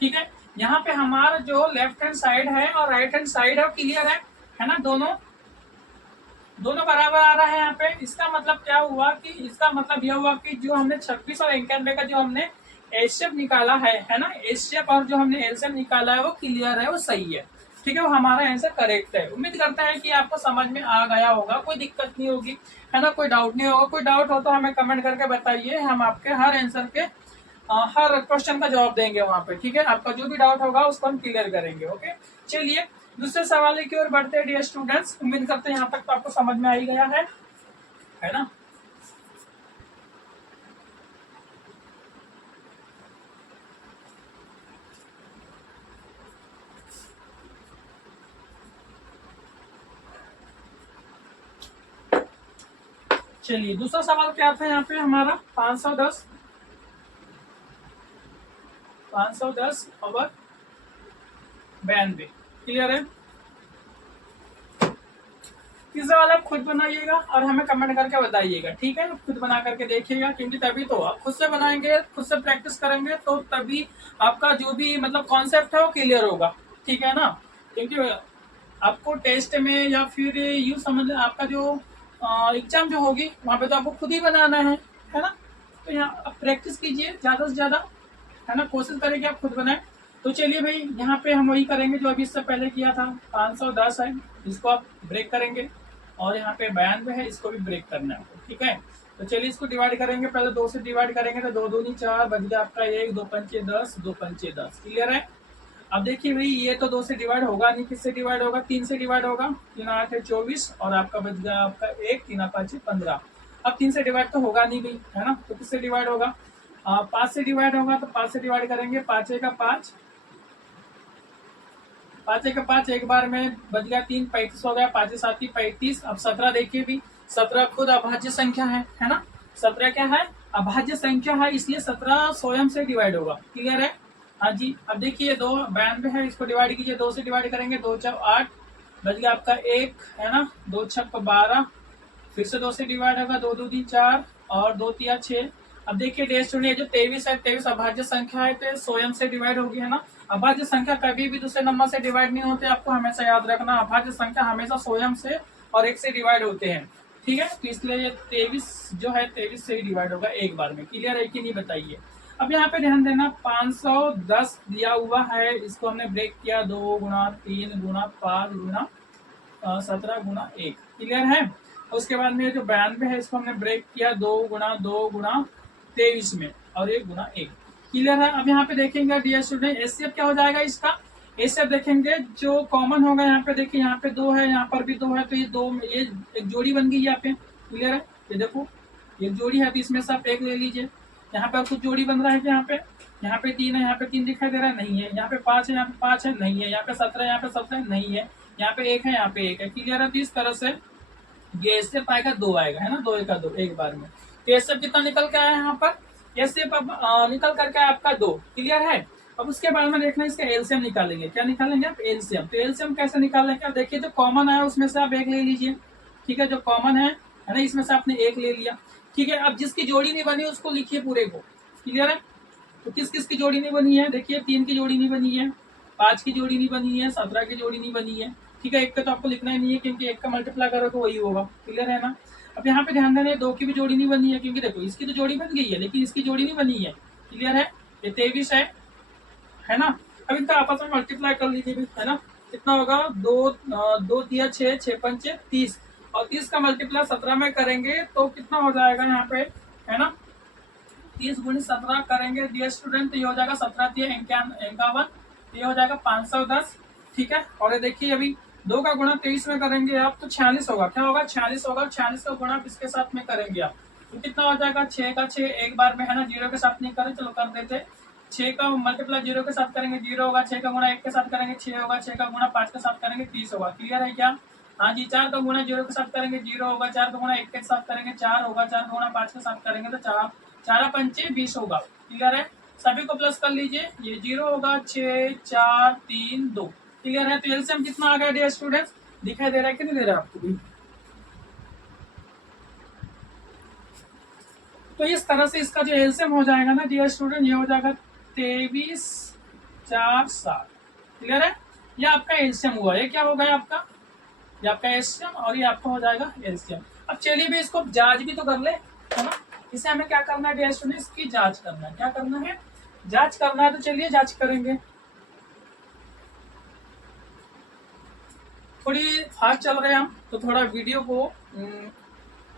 ठीक है, यहाँ पे हमारा जो लेफ्ट हैंड साइड है और राइट हैंड साइड है क्लियर है ना, दोनों दोनों बराबर आ रहा है यहाँ पे। इसका मतलब क्या हुआ कि, इसका मतलब यह हुआ कि जो हमने 26 और 91 का जो हमने एचसीएफ निकाला है ना, एचसीएफ और जो हमने एलसीएम निकाला है वो क्लियर है, वो सही है, ठीक है, वो हमारा आंसर करेक्ट है। उम्मीद करता है कि आपको समझ में आ गया होगा, कोई दिक्कत नहीं होगी, है ना, कोई डाउट नहीं होगा। कोई डाउट हो तो हमें कमेंट करके बताइए, हम आपके हर आंसर के हर क्वेश्चन का जवाब देंगे वहां पे, ठीक है। आपका जो भी डाउट होगा उसको हम क्लियर करेंगे, ओके। चलिए दूसरे सवाल की ओर बढ़ते हैं डियर स्टूडेंट्स। उम्मीद करते हैं यहाँ तक तो आपको समझ में आ ही गया है ना। चलिए दूसरा सवाल क्या था यहाँ पे हमारा 510 और 92। क्लियर है। तीसरा वाला आप खुद बनाइएगा और हमें कमेंट करके बताइएगा, ठीक है। खुद बना करके देखिएगा, क्योंकि तभी तो आप खुद से बनाएंगे, खुद से प्रैक्टिस करेंगे तो तभी आपका जो भी मतलब कॉन्सेप्ट है वो क्लियर होगा, ठीक है ना। क्योंकि आपको टेस्ट में या फिर यूँ समझ आपका जो एग्जाम जो होगी वहाँ पे तो आपको खुद ही बनाना है ना। तो यहाँ आप प्रैक्टिस कीजिए ज़्यादा से ज़्यादा, है ना। कोशिश करें कि आप खुद बनाएं। तो चलिए भाई यहाँ पे हम वही करेंगे जो अभी इससे पहले किया था। 510 है, इसको आप ब्रेक करेंगे, और यहाँ पे 92 है, इसको भी ब्रेक करना है आपको, ठीक है। तो चलिए इसको डिवाइड करेंगे, पहले 2 से डिवाइड करेंगे तो 2 दूनी 4 बच गया आपका 1, 2 पंचे 10, 2 पंचे 10। क्लियर है। अब देखिए भाई ये तो 2 से डिवाइड होगा नहीं, किससे डिवाइड होगा, 3 से डिवाइड होगा। 3 8 है 24 और आपका बच गया आपका 1, 3 5 है 15। अब 3 से डिवाइड तो होगा नहीं भाई, है ना। तो किससे डिवाइड होगा, 5 से डिवाइड होगा। तो 5 से डिवाइड करेंगे, 5 का 5, 5 का 5 एक बार में बच गया 3, 35 हो गया। 5 7 35। अब 17 देखिए भी, 17 खुद अभाज्य संख्या है ना। 17 क्या है, अभाज्य संख्या है, इसलिए 17 स्वयं से डिवाइड होगा। क्लियर है। हाँ जी। अब देखिए 2 92 है, इसको डिवाइड कीजिए, 2 से डिवाइड करेंगे, 2 4 8 बच गया आपका 1, है ना। 2 6 12, फिर से 2 से डिवाइड होगा, 2 2 3 4 और 2 3 6। अब देखिए डेज स्टूडेंट जो 23 है, 23 अभाज्य संख्या है तो स्वयं से डिवाइड होगी, है ना। अभाज्य संख्या कभी भी दूसरे नंबर से डिवाइड नहीं होते, आपको हमेशा याद रखना। अभाज्य संख्या हमेशा स्वयं से और 1 से डिवाइड होते हैं, ठीक है। तो इसलिए ये 23 जो है 23 से ही डिवाइड होगा एक बार में। क्लियर है कि नहीं बताइए। अब यहाँ पे ध्यान देना, 510 दिया हुआ है, इसको हमने ब्रेक किया 2 गुना 3 गुना 5 गुना 17 गुना 1। क्लियर है। उसके बाद में जो 92 है, इसको हमने ब्रेक किया 2 गुना 2 गुना 23 में और 1 गुना 1। क्लियर है। अब यहाँ पे देखेंगे डियर स्टूडेंट एचसीएफ क्या हो जाएगा इसका। एचसीएफ देखेंगे जो कॉमन होगा, यहाँ पे देखिए यहाँ पे 2 है, यहाँ पर भी 2 है, तो ये 2 ये एक जोड़ी बन गई यहाँ पे। क्लियर है। ये देखो ये जोड़ी है, तो इसमें से आप 1 ले लीजिए। यहाँ पे कुछ जोड़ी बन रहा है कि यहाँ पे 3 है, यहाँ पे 3 दिखाई दे रहा है, नहीं है। यहाँ पे 5 है, यहाँ पे 5 है, नहीं है। यहाँ पे 17 है, यहाँ पे 17 नहीं है। यहाँ पे 1 है, यहाँ पे 1 है। क्लियर है। तो इस तरह से ये एचसीएफ आएगा 2 आएगा, है ना। 2 1 2 एक बार में। तो एचसीएफ कितना निकल के आया यहाँ पर, एचसीएफ अब निकल करके आया आपका 2। क्लियर है। अब उसके बाद में देखना इसका एलसीएम निकालेंगे। क्या निकालेंगे आप, एलसीएम। तो एलसीएम कैसे निकालेंगे, आप देखिए जो कॉमन आया उसमें से आप 1 ले लीजिए, ठीक है। जो कॉमन है ना, इसमें से आपने 1 ले लिया, ठीक है। अब जिसकी जोड़ी नहीं बनी उसको लिखिए पूरे को। क्लियर है। तो किस किस की जोड़ी नहीं बनी है, देखिए 3 की जोड़ी नहीं बनी है, 5 की जोड़ी नहीं बनी है, 17 की जोड़ी नहीं बनी है, ठीक है। 1 का तो आपको लिखना ही नहीं है, क्योंकि 1 का मल्टीप्लाई करो तो वही होगा। क्लियर है ना। अब यहाँ पे ध्यान देना 2 की भी जोड़ी नहीं बनी है, क्योंकि देखो इसकी तो जोड़ी बन गई है लेकिन इसकी जोड़ी नहीं बनी है। क्लियर है। ये 23 है ना। अब इनका आपस में मल्टीप्लाई कर लीजिए भी, है ना। कितना होगा, 2 दिया 6, 6 पंचे 30, और 30 का मल्टीप्लाई 17 में करेंगे तो कितना हो जाएगा यहाँ पे, है ना। 30 गुणित 17 करेंगे डियर स्टूडेंट, तो ये हो जाएगा 17 51, ये हो जाएगा 510, ठीक है। और ये देखिए अभी 2 का गुणा 23 में करेंगे आप तो 46 होगा। क्या होगा, 46 होगा। 46 का गुणा इसके साथ में करेंगे आप तो कितना हो जाएगा, 6 का 6 एक बार में, है ना। 0 के साथ नहीं करें, चलो कर देते। 6 का मल्टीप्लाई 0 के साथ करेंगे 0 होगा, 6 का गुणा 1 के साथ करेंगे 6 होगा, 6 का गुणा 5 के साथ करेंगे 30 होगा। क्लियर है क्या। हाँ जी। 4 का गुणा 0 के साथ करेंगे 0 होगा, 4 का गुणा 1 के साथ करेंगे 4 होगा, 4 का गुणा 5 के साथ करेंगे तो 4 पंचे 20 होगा। क्लियर है। सभी को प्लस कर लीजिए, ये 0 होगा, 6 4 3 2। क्लियर है। तो एलसीएम कितना आ गया डियर स्टूडेंट्स, दिखाई दे रहा है कि नहीं दे रहा है आपको भी। तो इस तरह से इसका जो एलसीएम हो जाएगा ना डियर स्टूडेंट, ये हो जाएगा 23 4 7। क्लियर है। ये आपका एलसीएम हुआ। ये क्या हो गया आपका, ये आपका एलसीएम और ये आपका हो जाएगा एलसीएम। अब चलिए भी इसको जांच भी तो कर ले, है ना। इसे हमें क्या करना है डियर स्टूडेंट, इसकी जांच करना है। क्या करना है, जांच करना है। तो चलिए जांच करेंगे। थोड़ी फास्ट चल रहे हैं हम, तो थोड़ा वीडियो को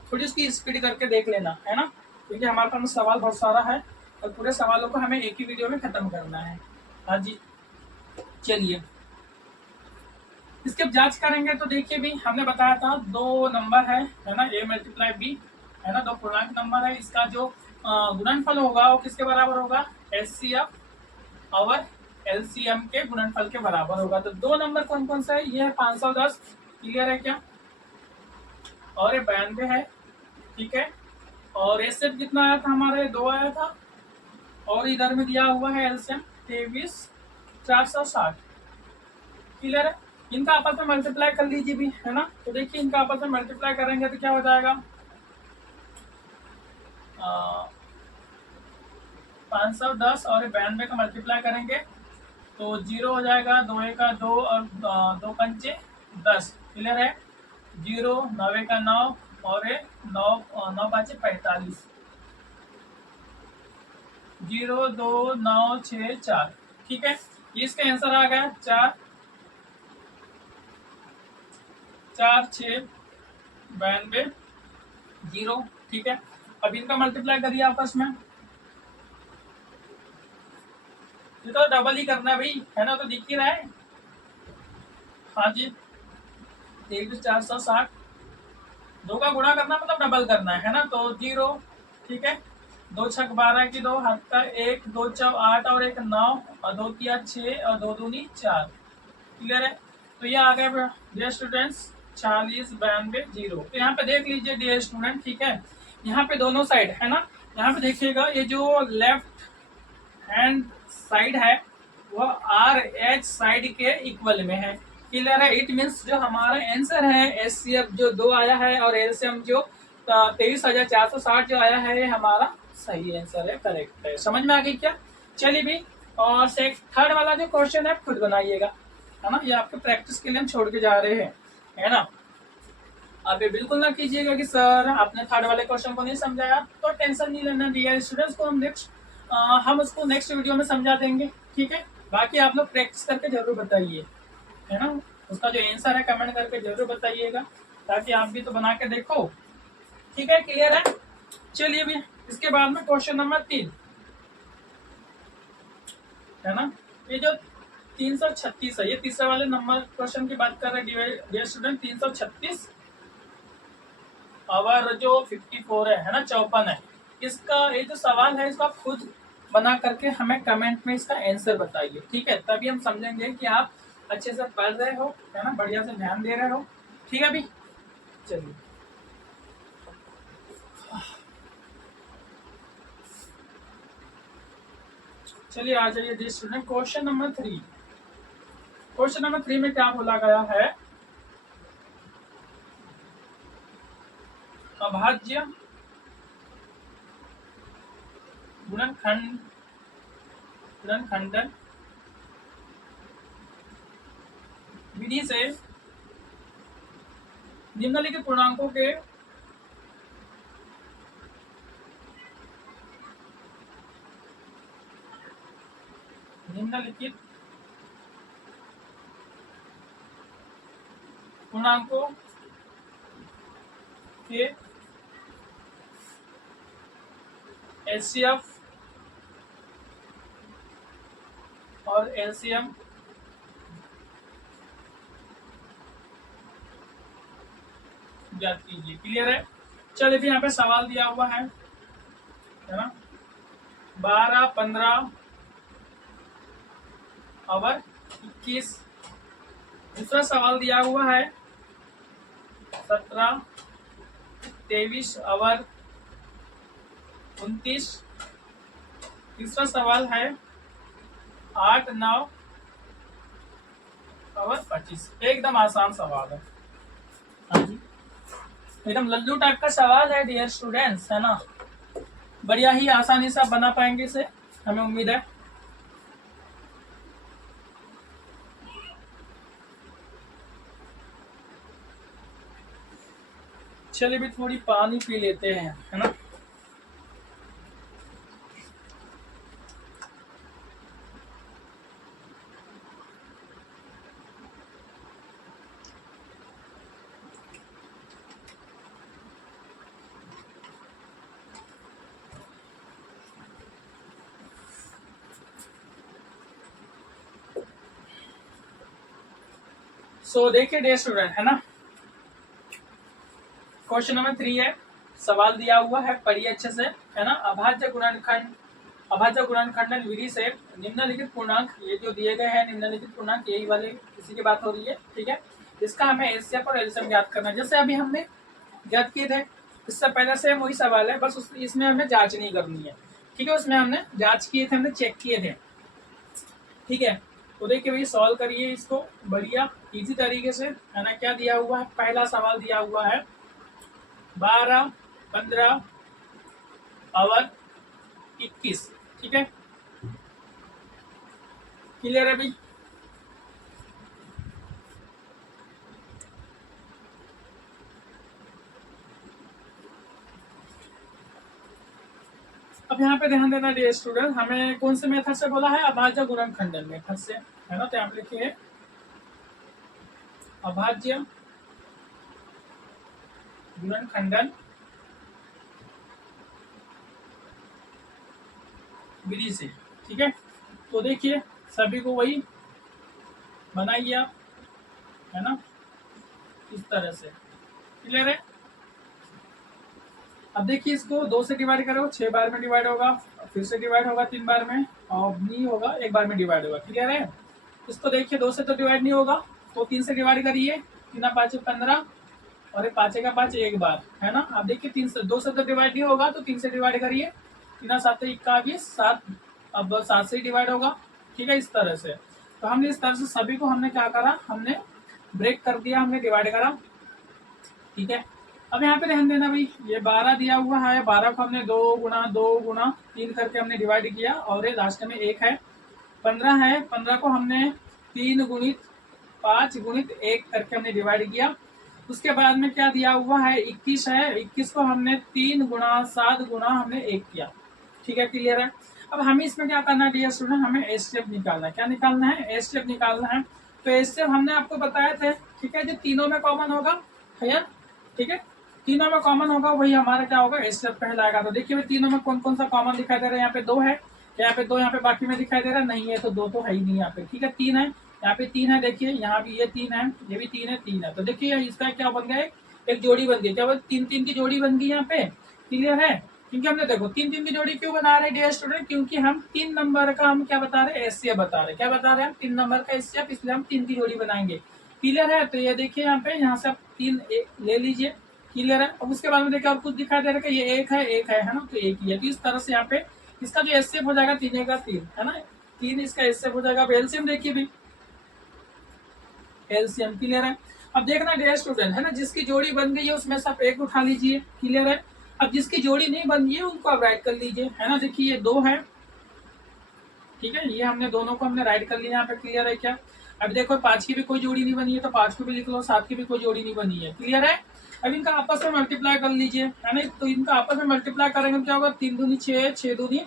थोड़ी उसकी स्पीड करके देख लेना, है ना। क्योंकि हमारे पास सवाल बहुत सारा है और पूरे सवालों को हमें एक ही वीडियो में खत्म करना है। हाँ जी। चलिए इसके जांच करेंगे। तो देखिए भी हमने बताया था 2 नंबर है ना, a मल्टीप्लाई b, है ना। 2 पूर्णांक नंबर है, इसका जो गुणनफल होगा वो किसके बराबर होगा, एचसीएफ और एलसीएम के गुणनफल के बराबर होगा। तो 2 नंबर कौन कौन सा है, ये है 510। क्लियर है क्या, और ये 92 है, ठीक है। और एसएफ कितना आया था हमारे, 2 आया था। और इधर में दिया हुआ है एलसीएम 23,460। क्लियर है। इनका आपस में मल्टीप्लाई कर लीजिए भी, है ना। तो देखिए इनका आपस में मल्टीप्लाई करेंगे तो क्या हो जाएगा, 510 और 92 का मल्टीप्लाई करेंगे तो 0 हो जाएगा, 2 का 2 और 2 पंचे 10। क्लियर है। 0, 9 का 9 और 9 9 पाँचे 45। 0 2 9 6 4। ठीक है। इसका आंसर आ गया 4 4 6 92 0। ठीक है। अब इनका मल्टीप्लाई करिए आपस में, ये तो डबल ही करना है भाई, है ना। तो दिख ही रहा है। हाँ जी, 23,460, 2 का गुणा करना मतलब डबल करना है ना। तो 0। ठीक है। 2 छक 12 की 2 हाथ का 1, 2 चौ 8 और 1 9 और 2 तिया 6 और 2 दूनी 4। क्लियर है। तो ये आ गया डियर स्टूडेंट्स 40 92 0। तो यहाँ पे देख लीजिए डियर स्टूडेंट, ठीक है। यहाँ पे दोनों साइड है ना, यहाँ पे देखिएगा ये जो लेफ्ट हैंड साइड है वह आर एच साइड के इक्वल में है। क्लियर है। इट मीन्स जो हमारा आंसर है एचसीएफ जो 2 आया है और एलसीएम जो 23,460 जो आया है, ये हमारा सही आंसर है, करेक्ट है। समझ में आ गई क्या। चलिए भी, और थर्ड वाला जो क्वेश्चन है खुद बनाइएगा, है ना। ये आपके प्रैक्टिस के लिए हम छोड़ के जा रहे हैं, है ना। आप ये बिल्कुल ना कीजिएगा कि सर आपने थर्ड वाले क्वेश्चन को नहीं समझाया, तो टेंशन नहीं लेना दिया स्टूडेंट्स को, हम उसको नेक्स्ट वीडियो में समझा देंगे। ठीक है। बाकी आप लोग प्रैक्टिस करके जरूर बताइए, है ना। उसका जो आंसर है कमेंट करके जरूर बताइएगा, ताकि आप भी तो बना के देखो। ठीक है। क्लियर है। चलिए भी, इसके बाद में क्वेश्चन नंबर 3, है ना। ये जो 336 है, ये तीसरे वाले नंबर क्वेश्चन की बात कर रहे हैं डियर स्टूडेंट। 336 और जो 54 है ना, 54 है। इसका ये जो सवाल है इसका खुद बना करके हमें कमेंट में इसका आंसर बताइए। ठीक है। तभी हम समझेंगे कि आप अच्छे से पढ़ रहे हो, है ना, बढ़िया से ध्यान दे रहे हो। ठीक है अभी। चलिए चलिए आ जाइए जी student, question number 3। Question number 3 में क्या बोला गया है, अभाज्य गुणनखंडन विधि से निम्नलिखित पूर्णांकों के एचसीएफ और एलसीएम ज्ञात कीजिए। क्लियर है। चलिए भी, यहाँ पे सवाल दिया हुआ है ना, 12 15 और 21। दूसरा सवाल दिया हुआ है 17 23 और 29। तीसरा सवाल है 8 9 और 25। एकदम आसान सवाल है। हाँ जी, एकदम लल्लू टाइप का सवाल है डियर स्टूडेंट्स, है ना। बढ़िया ही आसानी से आप बना पाएंगे इसे, हमें उम्मीद है। चलिए भी थोड़ी पानी पी लेते हैं, है ना। सो देखिए डियर स्टूडेंट, है ना, क्वेश्चन नंबर 3 है। सवाल दिया हुआ है, पढ़िए अच्छे से, है ना। अभाज्य गुणनखंडन विधि से निम्नलिखित पूर्णांक, ये जो दिए गए हैं निम्नलिखित पूर्णांक, यही वाले इसी की बात हो रही है। ठीक है। इसका हमें एचसीएफ और एलसीएम ज्ञात करना है, जैसे अभी हमने ज्ञात किए थे, इससे पहले सेम वही सवाल है, बस इसमें हमें जांच नहीं करनी है, ठीक है। उसमें हमने जांच किए थे, हमने चेक किए थे, ठीक है। तो देखिए भाई सॉल्व करिए इसको बढ़िया इजी तरीके से, है ना। क्या दिया हुआ है, पहला सवाल दिया हुआ है 12, 15 और 21, ठीक है। क्लियर है भाई। अब यहाँ पे ध्यान देना डियर स्टूडेंट, हमें कौन से मेथड से बोला है, अभाज्य गुणनखंडन मेथड से, है ना। तो यहाँ पे लिखिए अभाज्य गुणनखंडन विधि से, ठीक है। तो देखिए सभी को वही बनाइए आप, है ना, इस तरह से। क्लियर है। अब देखिए इसको 2 से डिवाइड करो, 6 बार में डिवाइड होगा, फिर से डिवाइड होगा 3 बार में, और नहीं होगा 1 बार में डिवाइड होगा। क्लियर है। इसको देखिए 2 से तो डिवाइड नहीं होगा, तो 3 से डिवाइड करिए, 3 5 15 और 5 का 5 1 बार, है ना। अब देखिए 3 से 2 से तो डिवाइड नहीं होगा, तो 3 से डिवाइड करिए, 3 7 21 7, अब 7 से डिवाइड होगा, ठीक है, इस तरह से। तो हमने इस तरह से सभी को हमने क्या करा, हमने ब्रेक कर दिया, हमने डिवाइड करा, ठीक है। अब यहाँ पे ध्यान देना भाई, ये 12 दिया हुआ है, 12 को हमने 2 गुना 2 गुना 3 करके हमने डिवाइड किया, और ये लास्ट में 1 है। 15 है, 15 को हमने 3 गुणित 5 गुणित 1 करके हमने डिवाइड किया। उसके बाद में क्या दिया हुआ है, 21 है, 21 को हमने 3 गुना 7 गुना हमने 1 किया, ठीक है। क्लियर है। अब हमें इसमें क्या करना है डियर स्टूडेंट, हमें एचसीएफ निकालना है। क्या निकालना है, एचसीएफ निकालना है। तो एचसीएफ हमने आपको बताया थे, ठीक है, जो तीनों में कॉमन होगा भैया, ठीक है, तीनों में कॉमन होगा वही हमारा क्या होगा, एचसीएफ कहलाएगा। तो देखिए तीनों में कौन कौन सा कॉमन दिखाई दे रहा है, यहाँ पे 2 है, यहाँ पे 2, यहाँ पे बाकी में दिखाई दे रहा है, नहीं है तो 2 तो है ही नहीं यहाँ पे, ठीक है। 3 है, यहाँ पे 3 है, देखिए यहाँ भी ये 3 है, ये भी 3 है, 3 है। तो देखिए इसका क्या बन गया, एक जोड़ी बन गई, क्या बोल 3 3 की जोड़ी बन गई यहाँ पे। क्लियर है। क्योंकि हमने देखो 3 3 की जोड़ी क्यों बना रहे हैं डियर स्टूडेंट, क्योंकि हम 3 नंबर का हम क्या बता रहे हैं, एचसीएफ बता रहे हैं। क्या बता रहे हैं हम, 3 नंबर का एचसीएफ, इसलिए हम 3 की जोड़ी बनाएंगे। क्लियर है। तो ये देखिए यहाँ पे, यहाँ से आप 3 ले लीजिए। क्लियर है। अब उसके बाद में देखिए और कुछ दिखाई दे रहा है, ये 1 है, 1 है ना, तो 1 ही है। तो इस तरह से यहाँ पे इसका जो एचसीएफ हो जाएगा 3 का 3, है ना, 3 इसका एचसीएफ हो जाएगा। अब एलसीएम देखिए भी, एलसीएम। क्लियर है। अब देखना डियर स्टूडेंट, है ना, जिसकी जोड़ी बन गई है उसमें से आप 1 उठा लीजिए। क्लियर है। अब जिसकी जोड़ी नहीं बन गई है उनको आप राइट कर लीजिए, है ना। देखिए ये 2 है, ठीक है, ये हमने दोनों को हमने राइट कर लिया यहाँ पे। क्लियर है क्या। अब देखो 5 की भी कोई जोड़ी नहीं बनी है, तो 5 को भी लिख लो, 7 की भी कोई जोड़ी नहीं बनी है। क्लियर है। अब इनका आपस में मल्टीप्लाई कर लीजिए, है ना। तो इनका आपस में मल्टीप्लाई करेंगे क्या होगा, 3 दूनी 6, 6 दूनी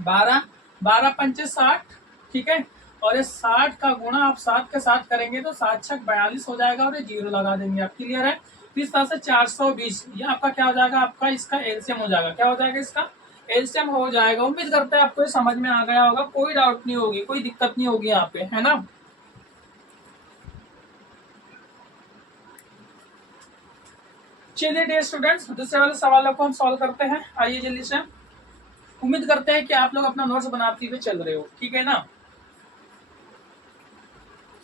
12, 12 पंचे 60, ठीक है। और ये 60 का गुणा आप 7 के साथ करेंगे तो 7 6 42 हो जाएगा, और ये 0 लगा देंगे आप। क्लियर है। तो इस तरह से 420 ये आपका क्या हो जाएगा, आपका इसका एलसीएम हो जाएगा। क्या हो जाएगा, इसका एलसीएम हो जाएगा। उम्मीद करते हैं आपको ये समझ में आ गया होगा, कोई डाउट नहीं होगी, कोई दिक्कत नहीं होगी यहाँ पे, है ना। चलिए डियर स्टूडेंट्स, दूसरे वाले सवालों को हम सॉल्व करते हैं, आइए जल्दी से। उम्मीद करते हैं कि आप लोग अपना नोट्स बनाते हुए चल रहे हो, ठीक है ना।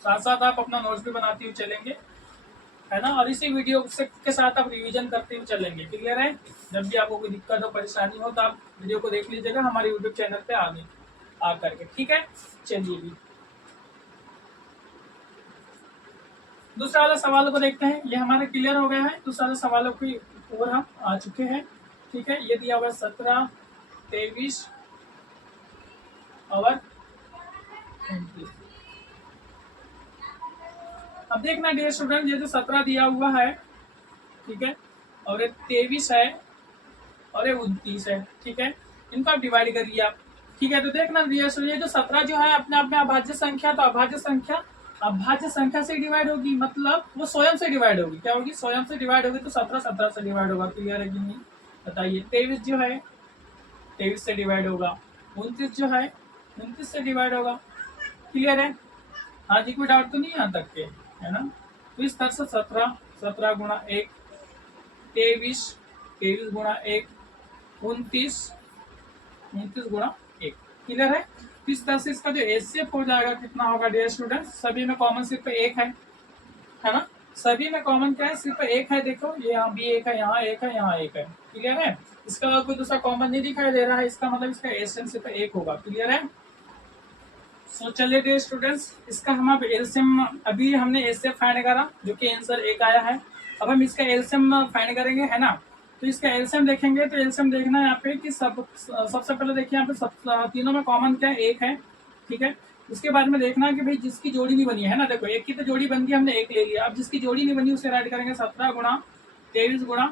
साथ साथ आप अपना नोट्स भी बनाते हुए चलेंगे, है ना, और इसी वीडियो के साथ आप रिवीजन करते हुए चलेंगे। क्लियर है। जब भी आपको कोई दिक्कत हो परेशानी हो तो आप वीडियो को देख लीजिएगा हमारे यूट्यूब चैनल पे आगे आ करके, ठीक है। चलिए भी दूसरा वाला सवाल को देखते हैं, ये हमारे क्लियर हो गया है। दूसरा वाले सवालों की ओर हम आ चुके हैं, ठीक है। ये दिया हुआ 17, 23 और 29। अब देखना डियर स्टूडेंट, ये जो 17 दिया हुआ है, ठीक है, और ये 23 है और ये 29 है, ठीक है। इनको आप डिवाइड करिए आप, ठीक है। तो देखना डियर स्टूडेंट, ये जो 17 जो है अपने आप में अभाज्य संख्या, तो अभाज्य संख्या से डिवाइड होगी, मतलब वो स्वयं से डिवाइड होगी। क्या होगी, स्वयं से डिवाइड होगी, तो 17 17 से डिवाइड होगा। क्लियर है कि नहीं बताइए। 23 जो है 23 से डिवाइड होगा, 29 जो है 29 से डिवाइड होगा। क्लियर है। हाँ जी, कोई डाउट तो नहीं यहाँ तक के, है ना। तो इस तरह से 17 17 गुणा 1, 23 23 गुणा 1, 29 29 गुणा 1। क्लियर है। इस तरह से इसका जो एचसीएफ हो जाएगा कितना होगा डियर स्टूडेंट, सभी में कॉमन सिर्फ 1 है ना। सभी में कॉमन क्या है, सिर्फ एक है, देखो ये यहाँ भी एक है, यहाँ एक है, यहाँ एक है, क्लियर है। इसका अलावा कोई दूसरा कॉमन नहीं दिखाई दे रहा है, इसका मतलब इसका एलसीएम सिर्फ एक होगा, क्लियर है। सो चलिए डियर स्टूडेंट्स, इसका हम अब एलसीएम, अभी हमने एचसीएफ फाइंड करा जो कि आंसर एक आया है। अब हम इसका एलसीएम फाइंड करेंगे, है ना। तो इसका एलसीएम देखेंगे, तो एलसीएम देखना है यहाँ पे कि सबसे पहले देखिए यहाँ पे तीनों में कॉमन क्या है, एक है, ठीक है। उसके बाद में देखना है कि भाई जिसकी जोड़ी नहीं बनी है ना, देखो एक की तो जोड़ी बन गई, हमने एक ले लिया। अब जिसकी जोड़ी नहीं बनी उसे राइट करेंगे 17 गुणा 23 गुणा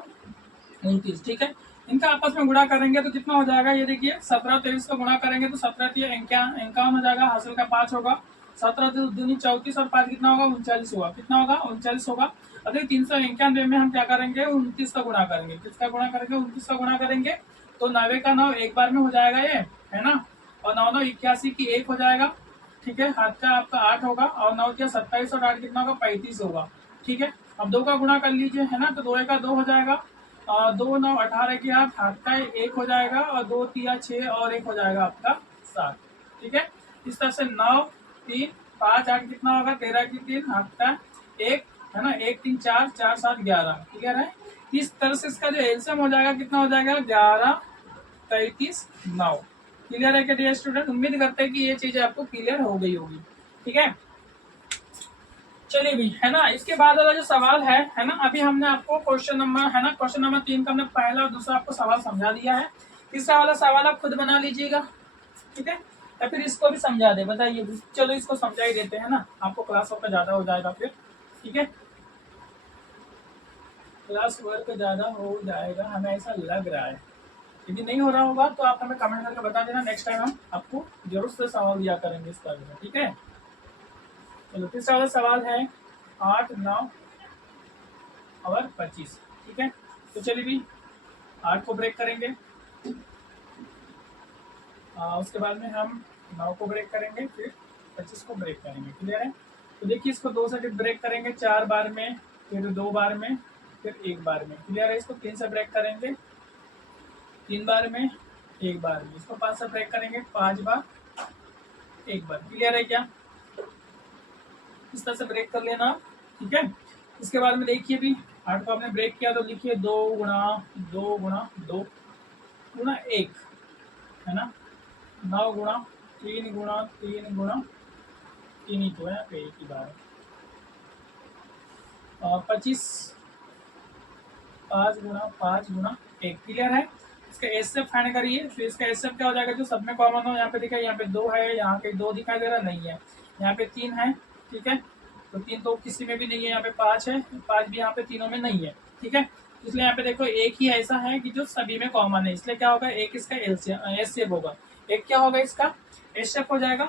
29, ठीक है। इनका आपस में गुणा करेंगे तो कितना हो जाएगा, ये देखिए 17 23 को गुणा करेंगे तो 17 51 हो जाएगा, हासिल का 5 होगा, 17 दूनी 34 और 5 कितना होगा 39 होगा, कितना होगा 39 होगा। अब 391 में हम क्या करेंगे, 29 का गुणा करेंगे, किसका गुणा करेंगे 29 का गुणा करेंगे, तो 90 का 9 एक बार में हो जाएगा ये, है ना। और 9 9 81 की 1 हो जाएगा, ठीक है। हाथ का आपका 8 होगा और 9 क्या 27 और 8 कितना होगा 35 होगा, ठीक है। अब 2 का गुणा कर लीजिए, है ना, तो 2 का 2 हो जाएगा, 2 9 18 के हाथ का 1 हो जाएगा, और 2 3 6 और 1 हो जाएगा आपका 7, ठीक है। इस तरह से 9 3 5 8 कितना होगा 13 की 3 हाथ का 1, है ना, 1 3 4 4 7 11, क्लियर है। इस तरह से इसका जो एलसीएम हो जाएगा कितना हो जाएगा 11 33 9, क्लियर है क्या डियर स्टूडेंट। उम्मीद करते हैं कि ये चीजें आपको क्लियर हो गई होगी, ठीक है। चलिए भी, है ना। इसके बाद वाला जो सवाल है ना, अभी हमने आपको क्वेश्चन नंबर, है ना, क्वेश्चन नंबर 3 का हमने पहला और दूसरा आपको सवाल समझा दिया है। तीसरा वाला सवाल आप खुद बना लीजिएगा, ठीक है, या फिर इसको भी समझा दे, बताइए। चलो इसको समझा ही देते हैं ना, आपको क्लास वर्क ज्यादा हो जाएगा फिर, ठीक है, क्लास वर्क ज्यादा हो जाएगा, हमें ऐसा लग रहा है। यदि नहीं हो रहा होगा तो आप हमें कमेंट करके बता देना, नेक्स्ट टाइम हम आपको जरूर से सवाल दिया करेंगे इसका, ठीक है। चलो तीसरा वाला सवाल है 8 9 और 25, ठीक है। तो चलिए भी 8 को ब्रेक करेंगे, उसके बाद में हम 9 को ब्रेक करेंगे, फिर 25 को ब्रेक करेंगे, क्लियर है। तो देखिए इसको 2 से ब्रेक करेंगे 4 बार में, फिर 2 बार में, फिर 1 बार में, क्लियर है। इसको 3 से ब्रेक करेंगे 3 बार में, 1 बार में। इसको 5 से ब्रेक करेंगे 5 बार, 1 बार, क्लियर है क्या। इस तरह से ब्रेक कर लेना, ठीक है। इसके बाद में देखिए भी 8 को आपने ब्रेक किया तो लिखिए 2 गुणा 2 गुणा 2 गुणा 1, है ना, 9 गुणा 3 गुणा 3 गुणा 3 ही तो है, पे एक ही बार, 25 5 गुणा 5 गुणा 1, क्लियर है। इसका एसएफ फाइंड करिए, फिर इसका एसएफ क्या हो जाएगा, जो सब में कॉमन हो। यहाँ पे देखिए, यहाँ पे 2 है, यहाँ पे 2 दिखाई दे रहा नहीं है, यहाँ पे 3 है, ठीक है। तो 3 तो किसी में भी नहीं है, यहाँ पे 5 है, 5 भी यहाँ पे तीनों में नहीं है, ठीक है। इसलिए यहाँ पे देखो एक ही ऐसा है कि जो सभी में कॉमन है, इसलिए क्या होगा, एक इसका एलसीएम होगा, एक क्या होगा इसका एसएफ हो जाएगा,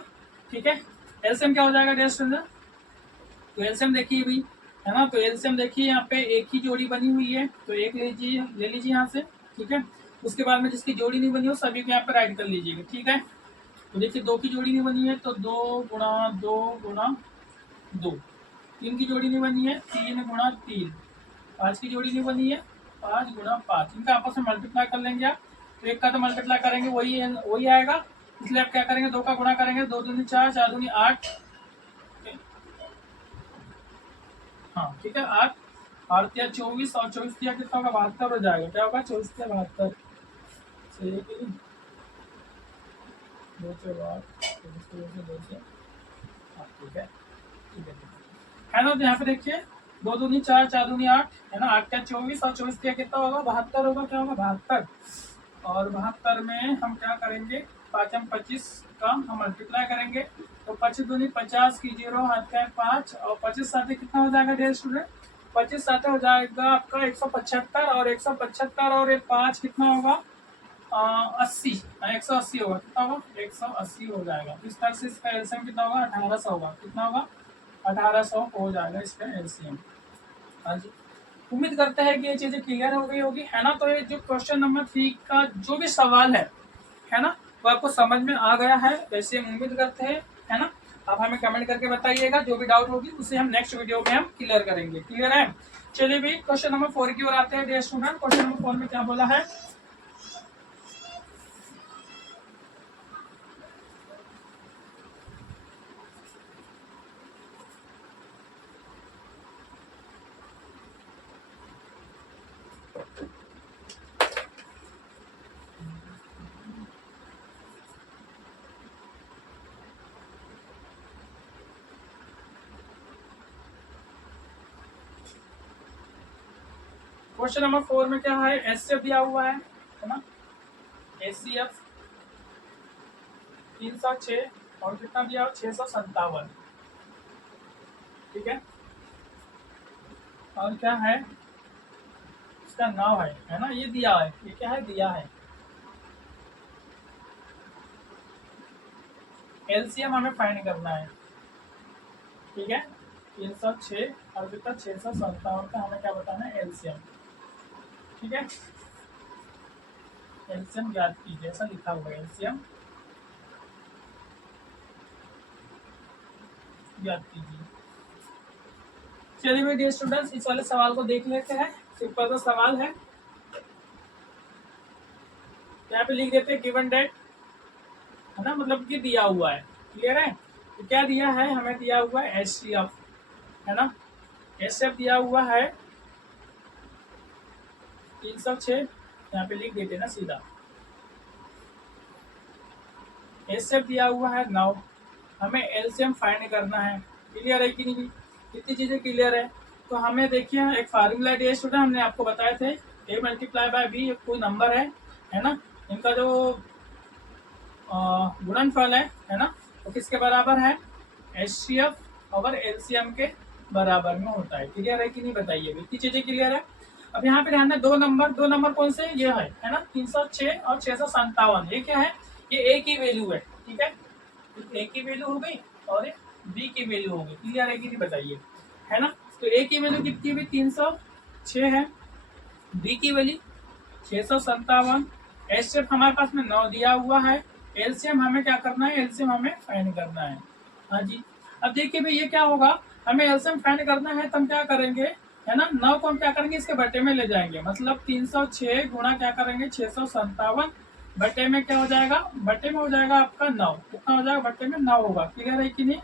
ठीक है। एलसीएम क्या हो जाएगा डेस्ट, तो एलसीएम देखिए भाई, है ना, तो एलसीएम देखिए यहाँ पे एक ही जोड़ी बनी हुई है, तो एक लीजिए, ले लीजिए यहाँ से, ठीक है। उसके बाद में जिसकी जोड़ी नहीं बनी हो सभी को यहाँ पे राइट कर लीजिएगा, ठीक है। तो देखिए 2 की जोड़ी नहीं बनी है तो 2 गुणा 2 गुणा 2, 3 की जोड़ी नहीं बनी है 3 गुणा 3, 5 की जोड़ी नहीं बनी है 5 गुणा 5, इनका आपस में मल्टीप्लाई कर लेंगे आप, तो एक का तो मल्टीप्लाई करेंगे वही आएगा, इसलिए आप क्या करेंगे 2 का गुणा करेंगे, 2 दूनी 4 4 दूनी 8, हाँ ठीक है 8 8 या 24 और 24 किया कितना होगा 72 हो जाएगा, क्या होगा 24 या 72, सही है कि नहीं, 2 से 2 से, हाँ ठीक है, ठीक है ना। तो यहाँ पे देखिए 2 दूनी 4 4 दूनी 8, है ना, 8 का 24 और 24 किया कितना होगा 72 होगा, क्या होगा 72, और 72 में हम क्या करेंगे 5 हम 25 का हम मल्टीप्लाई करेंगे, तो 25 दूनी 50 की 0 हाथ का 5 और 25 साथ कितना हो जाएगा डियर स्टूडेंट, 25 साथ हो जाएगा आपका 175, और 175 और 5 कितना होगा 80, 180 होगा, कितना होगा 180 हो जाएगा। इस तरह से इसका एलसीएम कितना होगा 1800 होगा, कितना होगा 1800 हो जाएगा इसका एलसीएम। हाँ जी, उम्मीद करते हैं कि ये चीजें क्लियर हो गई होगी, है ना। तो ये जो क्वेश्चन नंबर 3 का जो भी सवाल है ना, वो आपको समझ में आ गया है, वैसे हम उम्मीद करते हैं, है ना। आप हमें कमेंट करके बताइएगा, जो भी डाउट होगी उसे हम नेक्स्ट वीडियो में हम क्लियर करेंगे, क्लियर है। चलिए भी क्वेश्चन नंबर 4 की ओर आते हैं डियर स्टूडेंट। क्वेश्चन नंबर 4 में क्या बोला है, क्वेश्चन नंबर 4 में क्या है, एचसीएफ दिया हुआ है ना, एचसीएफ 306 और कितना दिया हुआ 657, ठीक है। और क्या है, इसका नाम है ना, ये दिया है, ये क्या है, दिया है। एलसीएम हमें फाइंड करना है, ठीक है। 306 और कितना 657 का हमें क्या बताना है, एलसीएम, ठीक है। एलसीएम ज्ञात कीजिए, ऐसा लिखा हुआ है, एलसीएम ज्ञात कीजिए। चलिए मेरे डियर स्टूडेंट्स, इस वाले सवाल को देख लेते हैं। सिंपल सा सवाल है, यहाँ पे लिख देते हैं गिवन डेट, है ना, मतलब कि दिया हुआ है, क्लियर है। तो क्या दिया है, हमें दिया हुआ है एचसीएफ, है ना, एचसीएफ दिया हुआ है 306, यहाँ पे लिख देते हैं ना सीधा। एचसीएफ दिया हुआ है 9, हमें एलसीएम फाइंड करना है, क्लियर है कि नहीं, कितनी चीजें क्लियर है। तो हमें देखिए एक फार्मूला दिया स्टूडेंट, हमने आपको बताए थे, a मल्टीप्लाई बाय बी कोई नंबर है ना, इनका जो गुणनफल है ना, तो किसके बराबर है, एचसीएफ और एलसीएम के बराबर में होता है, क्लियर है कि नहीं, बताइए, इतनी चीजें क्लियर है। अब यहाँ पे ध्यान है, दो नंबर कौन से, ये है ना 306 और 657, ये क्या है, ये ए की वैल्यू है, ठीक है, ए की वैल्यू हो गई और बी की वैल्यू हो गई, क्लियर है कि नहीं, बताइए, है ना। तो ए की वैल्यू कितनी हुई, 306 है, बी की वैल्यू 657, एचसीएफ हमारे पास में 9 दिया हुआ है, एलसीएम हमें क्या करना है, एलसीएम हमें फाइंड करना है। हाँ जी, अब देखिए भाई ये क्या होगा, हमें एलसीएम फाइंड करना है, तो हम क्या करेंगे, है ना, 9 को हम क्या करेंगे, इसके बटे में ले जाएंगे, मतलब 306 गुणा क्या करेंगे 657, बटे में क्या हो जाएगा, बटे में हो जाएगा आपका 9, कितना हो जाएगा, बटे में 9 होगा, क्लियर है कि नहीं,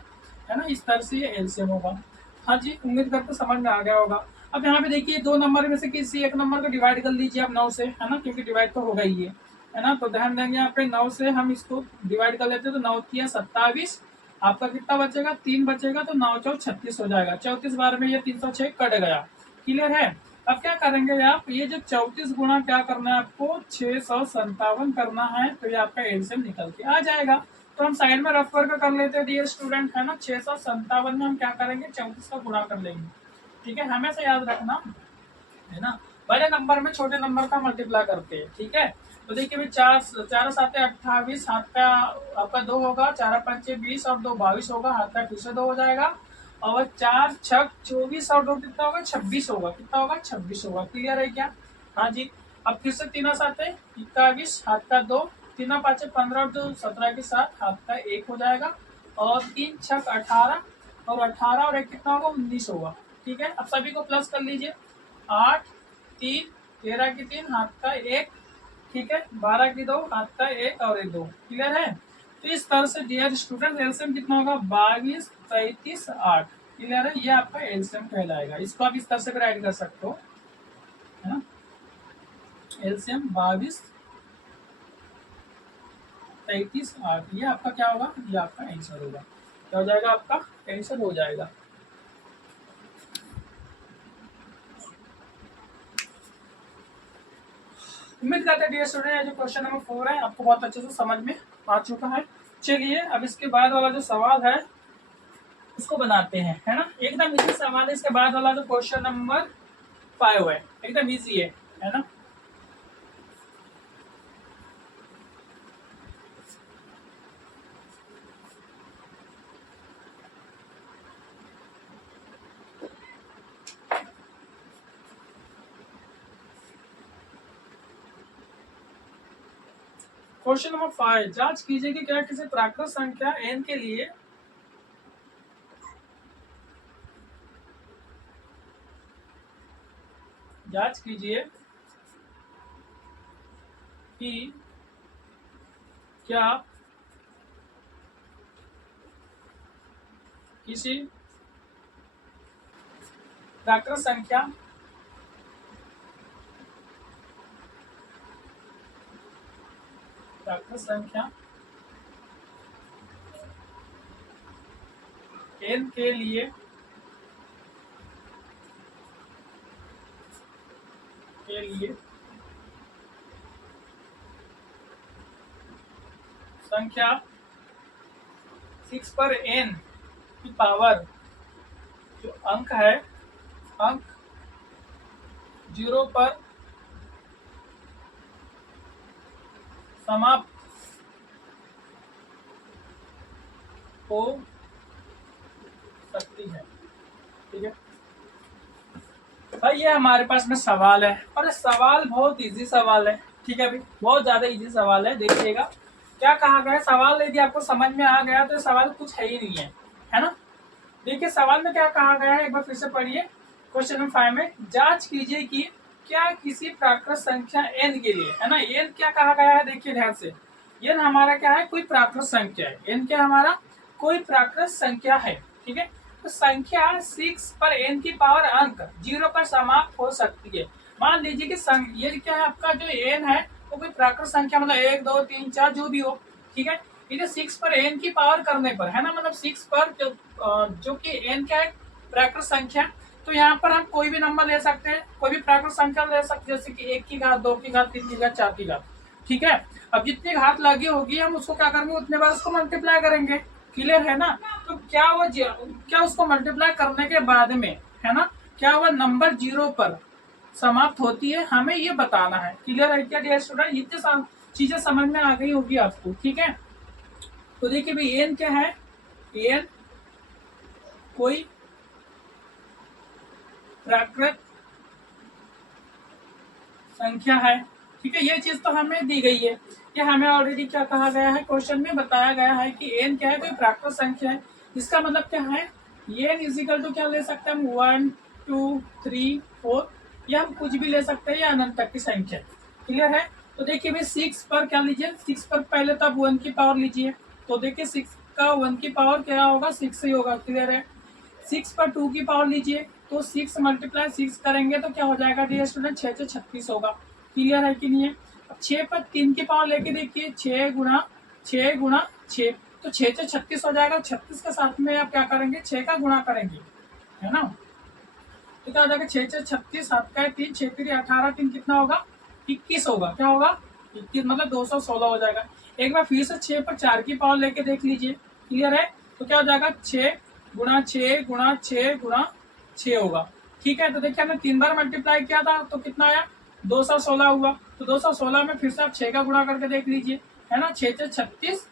है ना, इस तरह से ये एलसीएम होगा। हाँ जी, उम्मीद करते समझ में आ गया होगा। अब यहाँ पे देखिए दो नंबर में से किसी एक नंबर को डिवाइड कर लीजिए आप 9 से, है ना, क्योंकि डिवाइड तो होगा ही है ना, तो ध्यान देंगे यहाँ पे 9 से हम इसको डिवाइड कर लेते हैं, तो 9 किया 27, आपका कितना बचेगा, 3 बचेगा, तो 9 चौ 36 हो जाएगा, 34 बार में ये 306 कट गया, क्लियर है। अब क्या करेंगे आप, ये जो 34 गुणा क्या करना है आपको 657 करना है, तो ये आपका एलसीएम निकल के आ जाएगा। तो हम साइड में रफ वर्क कर लेते हैं डियर स्टूडेंट, है ना, 657 में हम क्या करेंगे 34 का गुणा कर लेंगे, ठीक है, हमेशा याद रखना, है ना, बड़े नंबर में छोटे नंबर का मल्टीप्लाई करते हैं, ठीक है। तो देखिए भाई 4 7 28, हाथ का आपका 2 होगा, 4 5 20 और 2 22 होगा, हाथ का फिर से 2 हो जाएगा, और 4 6 24 और 2 कितना होगा 26 होगा, कितना होगा 26 होगा, क्लियर है क्या। हाँ जी, अब फिर से 3 7 21, हाथ का 2, 3 5 15 और 2 17 के साथ हाथ का 1 हो जाएगा, और 3 6 18 और 18 और 1 कितना होगा 19 होगा, ठीक है। अब सभी को प्लस कर लीजिए, 8 3 13 की 3 हाथ का 1, ठीक है, 12 की 2 हाथ का 1 और 1 2, क्लियर है। तो इस तरह से डियर स्टूडेंट एलसीएम कितना होगा 22 33 8, क्लियर है, ये आपका एलसीएम कहलाएगा। इसको आप इस तरह से भी राइट कर सकते हो, है ना, एलसीएम 22 33 8, ये आपका क्या होगा, ये आपका आंसर होगा, क्या हो जाएगा, आपका आंसर हो जाएगा। उम्मीद करते हैं डियर स्टूडेंट जो क्वेश्चन नंबर 4 है आपको बहुत अच्छे से समझ में आ चुका है। चलिए अब इसके बाद वाला जो सवाल है उसको बनाते हैं, है ना, एकदम इजी सवाल है। इसके बाद वाला जो क्वेश्चन नंबर 5 है एकदम इजी है ना। क्वेश्चन नंबर 5, जांच कीजिए कि क्या किसी प्राकृत संख्या n के लिए जांच कीजिए कि क्या किसी प्राकृत संख्या n के लिए लिए संख्या 6 पर n की पावर जो अंक है, अंक 0 पर समाप्त हो सकती है। ठीक है भाई, ये हमारे पास में सवाल है और ये सवाल बहुत इजी सवाल है। ठीक है भाई, बहुत ज्यादा इजी सवाल है। देखिएगा क्या कहा गया है। सवाल यदि आपको समझ में आ गया तो सवाल कुछ है ही नहीं है ना। देखिए सवाल में क्या कहा गया है, एक बार फिर से पढ़िए। क्वेश्चन नंबर 5 में जांच कीजिए कि क्या किसी प्राकृत संख्या n के लिए, है ना, n क्या कहा गया है, देखिए ध्यान से। n हमारा क्या है, कोई प्राकृत संख्या है। n क्या हमारा कोई प्राकृत संख्या है। ठीक है, तो संख्या 6 पर n की पावर अंक 0 पर समाप्त हो सकती है। मान लीजिए कि ये क्या है, आपका जो n है वो कोई प्राकृत संख्या, मतलब 1 2 3 4 जो भी हो। ठीक है, इधर 6 पर n की पावर करने पर, है ना, मतलब 6 पर जो कि n क्या है, प्राकृत संख्या, तो यहाँ पर हम कोई भी नंबर ले सकते हैं, कोई भी प्राकृत संख्या ले सकते हैं, जैसे कि 1 की घात, 2 की घात, 3 की घात, 4 की घात। ठीक है, अब जितनी घात लगी होगी हम उसको क्या करेंगे, उतने बार उसको मल्टीप्लाई करेंगे। क्लियर है ना। तो क्या उसको मल्टीप्लाई करने के बाद में, है ना, क्या वह नंबर 0 पर समाप्त होती है, हमें ये बताना है। क्लियर है क्या डियर स्टूडेंट, इतनी चीजें समझ में आ गई होगी आपको। ठीक है, तो देखिए भाई एन क्या है, एन कोई प्राकृत संख्या है। ठीक है, ये चीज तो हमें दी गई है, ये हमें ऑलरेडी क्या कहा गया है, क्वेश्चन में बताया गया है कि एन क्या है, कोई प्राकृत संख्या है। इसका मतलब क्या है, एन इजिकल टू क्या ले सकते हैं हम, 1 2 3 4, या हम कुछ भी ले सकते हैं, या अनंत तक की संख्या। क्लियर है। तो देखिए भाई 6 पर क्या लीजिए, 6 पर पहले तो आप 1 की पावर लीजिए, तो देखिए 6 का 1 की पावर क्या होगा, 6 ही होगा। क्लियर है। 6 पर 2 की पावर लीजिए, तो 6 मल्टीप्लाई 6 करेंगे तो क्या हो जाएगा डियर स्टूडेंट, 6 से 36 होगा। क्लियर है कि नहीं है। अब 6 पर 3 की पावर लेके देखिए, 6 गुणा 6 गुणा 6, तो 6 से 36 हो जाएगा। 36 के साथ में आप क्या करेंगे, 6 का गुणा करेंगे, है ना। तो क्या हो जाएगा, 6 से 36, 7 का 3, 6 3 18, 3 कितना होगा, 21 होगा। क्या होगा, 21, मतलब 216 हो जाएगा। एक बार फिर से 6 पर 4 की पावर लेके देख लीजिए। क्लियर है। तो क्या हो जाएगा, 6 गुणा 6 गुणा 6 गुणा 6 होगा। ठीक है, तो देखिए हमने 3 बार मल्टीप्लाई किया था तो कितना आया, 216 हुआ। तो 216 में फिर से आप 6 का गुणा करके देख लीजिए, है ना। 6 से 36,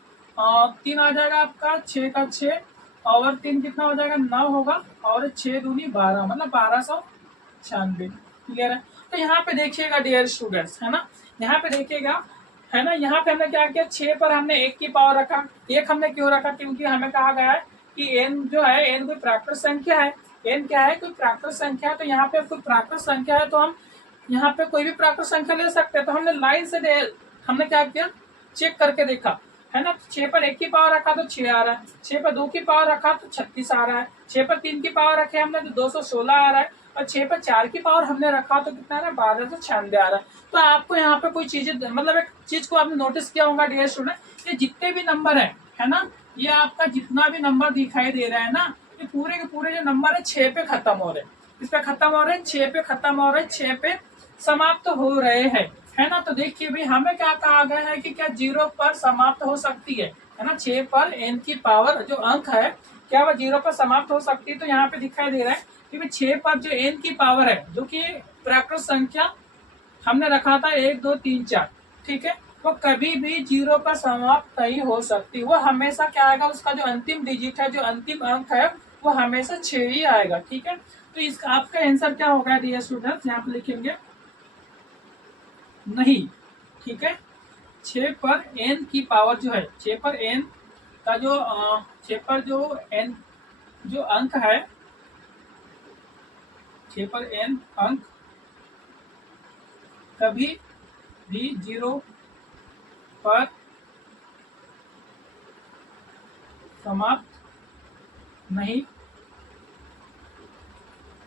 3 आ जाएगा आपका, 6 का 6 और 3 कितना हो जाएगा, 9 होगा, और 6 दूनी 12, मतलब 1296। क्लियर है। तो यहाँ पे देखिएगा डियर स्टूडेंट्स, है ना, यहाँ पे देखिएगा, है ना, यहाँ पे हमने क्या किया, 6 पर हमने 1 की पावर रखा। 1 हमने क्यों रखा, क्योंकि हमें कहा गया है कि n जो है, n कोई प्राकृत संख्या है। n क्या है, कोई प्राकृत संख्या है। तो यहाँ पे कोई प्राकृत संख्या है तो हम यहाँ पे कोई भी प्राकृत संख्या ले सकते हैं। तो हमने लाइन से हमने क्या किया, चेक करके देखा, है ना। 6 पर 1 की पावर रखा तो 6 आ रहा है, 6 पर 2 की पावर रखा तो 36 आ रहा है, 6 पर 3 की पावर रखे हमने तो 216 आ रहा है, और 6 पर 4 की पावर हमने रखा तो कितना आ रहा है, 1296 आ रहा है। तो आपको यहाँ पे कोई चीजें, मतलब एक चीज को आपने नोटिस किया होगा डियर स्टूडेंट, ये जितने भी नंबर है ना, ये आपका जितना भी नंबर दिखाई दे रहा है ना, ये पूरे के पूरे जो नंबर है 6 पे खत्म हो रहे हैं, इस पे खत्म हो रहे हैं, 6 पे खत्म हो रहे हैं, 6 पे समाप्त हो रहे हैं, है ना। तो देखिए भी हमें क्या कहा गया है कि क्या 0 पर समाप्त हो सकती है ना। 6 पर n की पावर जो अंक है, क्या वह 0 पर समाप्त हो सकती है। तो यहाँ पे दिखाई दे रहा है कि 6 पर जो n की पावर है, जो कि प्राकृत संख्या हमने रखा था 1 2 3 4, ठीक है, वो कभी भी 0 पर समाप्त नहीं हो सकती। वो हमेशा क्या आएगा, उसका जो अंतिम डिजिट है, जो अंतिम अंक है, वो हमेशा 6 ही आएगा। ठीक है, तो इसका आपका आंसर क्या होगा डियर स्टूडेंट्स, यहाँ पे लिखेंगे नहीं। ठीक है, 6 पर n की पावर जो है, 6 पर n का जो 6 पर जो n जो अंक है, 6 पर n अंक कभी भी 0 पर समाप्त नहीं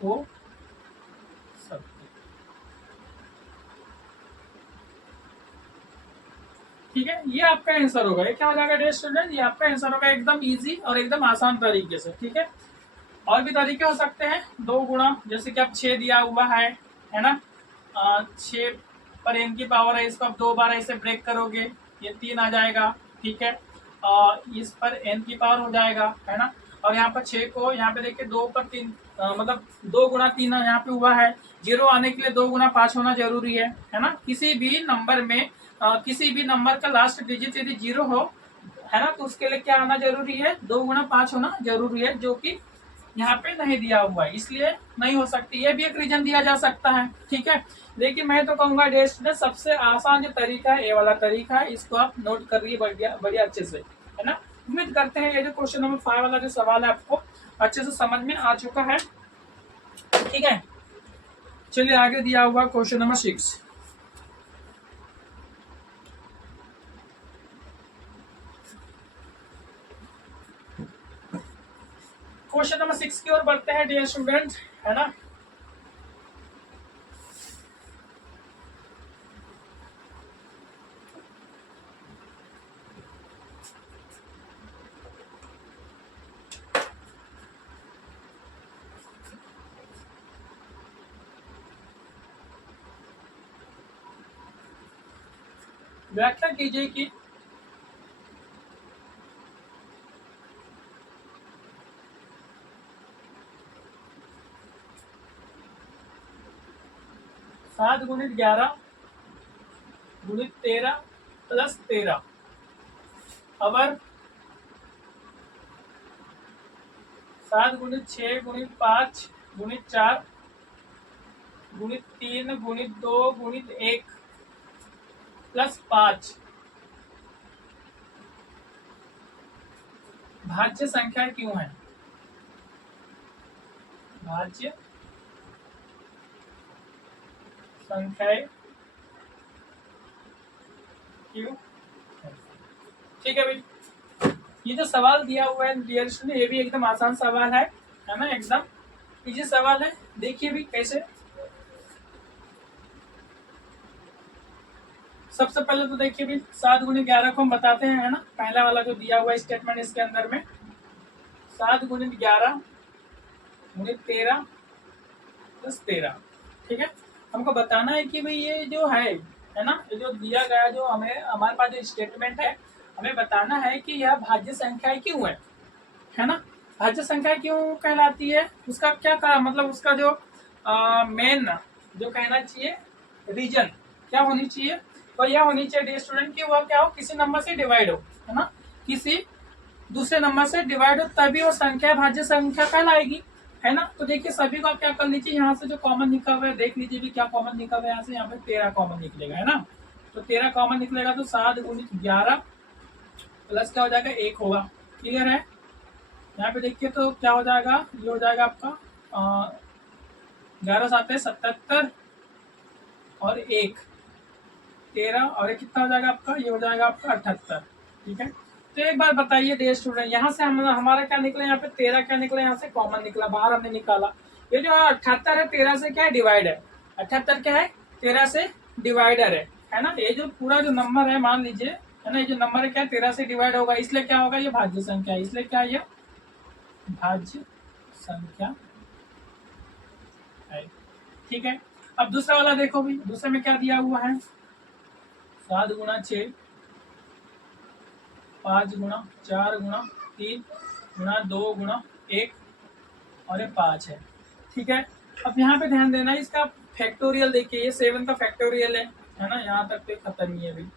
हो सकती। ठीक है, ये आपका आंसर होगा। ये क्या हो जाएगा डियर स्टूडेंट, ये आपका आंसर होगा, एकदम इजी और एकदम आसान तरीके से। ठीक है, और भी तरीके हो सकते हैं, 2 गुणा, जैसे कि आप 6 दिया हुआ है ना, 6 पर n की पावर है, इसको आप 2 बार ऐसे ब्रेक करोगे, ये 3 आ जाएगा, ठीक है। इस पर n की पावर हो जाएगा, है ना। और यहाँ पर 6 को यहाँ पे देखिए 2 पर 3, मतलब 2 गुणा 3 यहाँ पे हुआ है। 0 आने के लिए 2 गुणा 5 होना जरूरी है ना। किसी भी नंबर में किसी भी नंबर का लास्ट डिजिट यदि 0 हो, है ना, तो उसके लिए क्या आना जरूरी है, 2 गुणा 5 होना जरूरी है, जो कि यहाँ पे नहीं दिया हुआ है, इसलिए नहीं हो सकती। ये भी एक रीजन दिया जा सकता है, ठीक है। लेकिन मैं तो कहूंगा डियर स्टूडेंट, सबसे आसान जो तरीका है ये वाला तरीका है, इसको आप नोट करिए बढ़िया बढ़िया अच्छे से, है ना। उम्मीद करते हैं ये जो क्वेश्चन नंबर 5 वाला जो सवाल है आपको अच्छे से समझ में आ चुका है, ठीक है। चलिए आगे दिया हुआ क्वेश्चन नंबर 6। क्वेश्चन नंबर 6 की ओर बढ़ते हैं डियर स्टूडेंट, है ना। व्याख्या कीजिए कि 7 गुणित 11 गुणित 13 प्लस 13 और 7 गुणित 6 गुणित 5 गुणित 4 गुणित 3 गुणित 2 गुणित 1 प्लस 5 भाज्य संख्या क्यों है, भाज्य संख्याएं क्यों, ठीक है भाई। ये जो सवाल दिया हुआ है डियर स्टूडेंट, ये भी एकदम आसान सवाल है ना, एकदम इजी सवाल है। देखिए भी कैसे। सबसे पहले तो देखिए भी 7 गुणित 11 को हम बताते हैं, है ना। पहला वाला जो दिया हुआ स्टेटमेंट इसके अंदर में 7 गुणित 11 गुणित 13 प्लस 13, ठीक है। हमको बताना है कि भाई ये जो है ना, ये जो दिया गया, जो हमें हमारे पास जो स्टेटमेंट है, हमें बताना है कि यह भाज्य संख्या क्यों है ना। भाज्य संख्या क्यों कहलाती है, उसका क्या मतलब उसका जो मेन जो कहना चाहिए रीजन क्या होनी चाहिए, और यह होनी चाहिए स्टूडेंट की वह क्या हो, किसी नंबर से डिवाइड हो, है ना। किसी दूसरे नंबर से डिवाइड हो तभी वो संख्या भाज्य संख्या कहलाएगी, है ना। तो देखिए सभी को आप क्या कर लीजिए, यहाँ से जो कॉमन निकला हुआ है देख लीजिए भी क्या कॉमन निकला हुआ है, यहाँ से यहाँ पे 13 कॉमन निकलेगा, है ना। तो 13 कॉमन निकलेगा तो 7 गुणित 11 प्लस क्या हो जाएगा 1 होगा, क्लियर है। यहाँ पे देखिए तो क्या हो जाएगा, ये हो जाएगा आपका 11 7 77 और 1 13 और कितना हो जाएगा आपका, ये हो जाएगा आपका 78, ठीक है। तो एक बार बताइए डियर स्टूडेंट, यहाँ से हम हमारा क्या निकला, यहाँ पे 13 क्या निकला, यहाँ से कॉमन निकला, बाहर हमने निकाला। ये जो 78 है 13 से क्या है, डिवाइड है। 78 क्या है, 13 से डिवाइडर है ना। ये जो पूरा जो नंबर है मान लीजिए, है ना, ये जो नंबर है क्या 13 से डिवाइड होगा, इसलिए क्या होगा, ये भाज्य संख्या है, इसलिए क्या है, ये भाज्य संख्या है, ठीक है। अब दूसरा वाला देखो भी, दूसरे में क्या दिया हुआ है, 7 गुणा 6 5 गुणा 4 गुणा 3 गुणा 2 गुणा 1 और ये 5 है, ठीक है। अब यहाँ पे ध्यान देना है, इसका फैक्टोरियल देखिए, ये 7 का फैक्टोरियल है ना, यहाँ तक तो खत्म ही है भाई।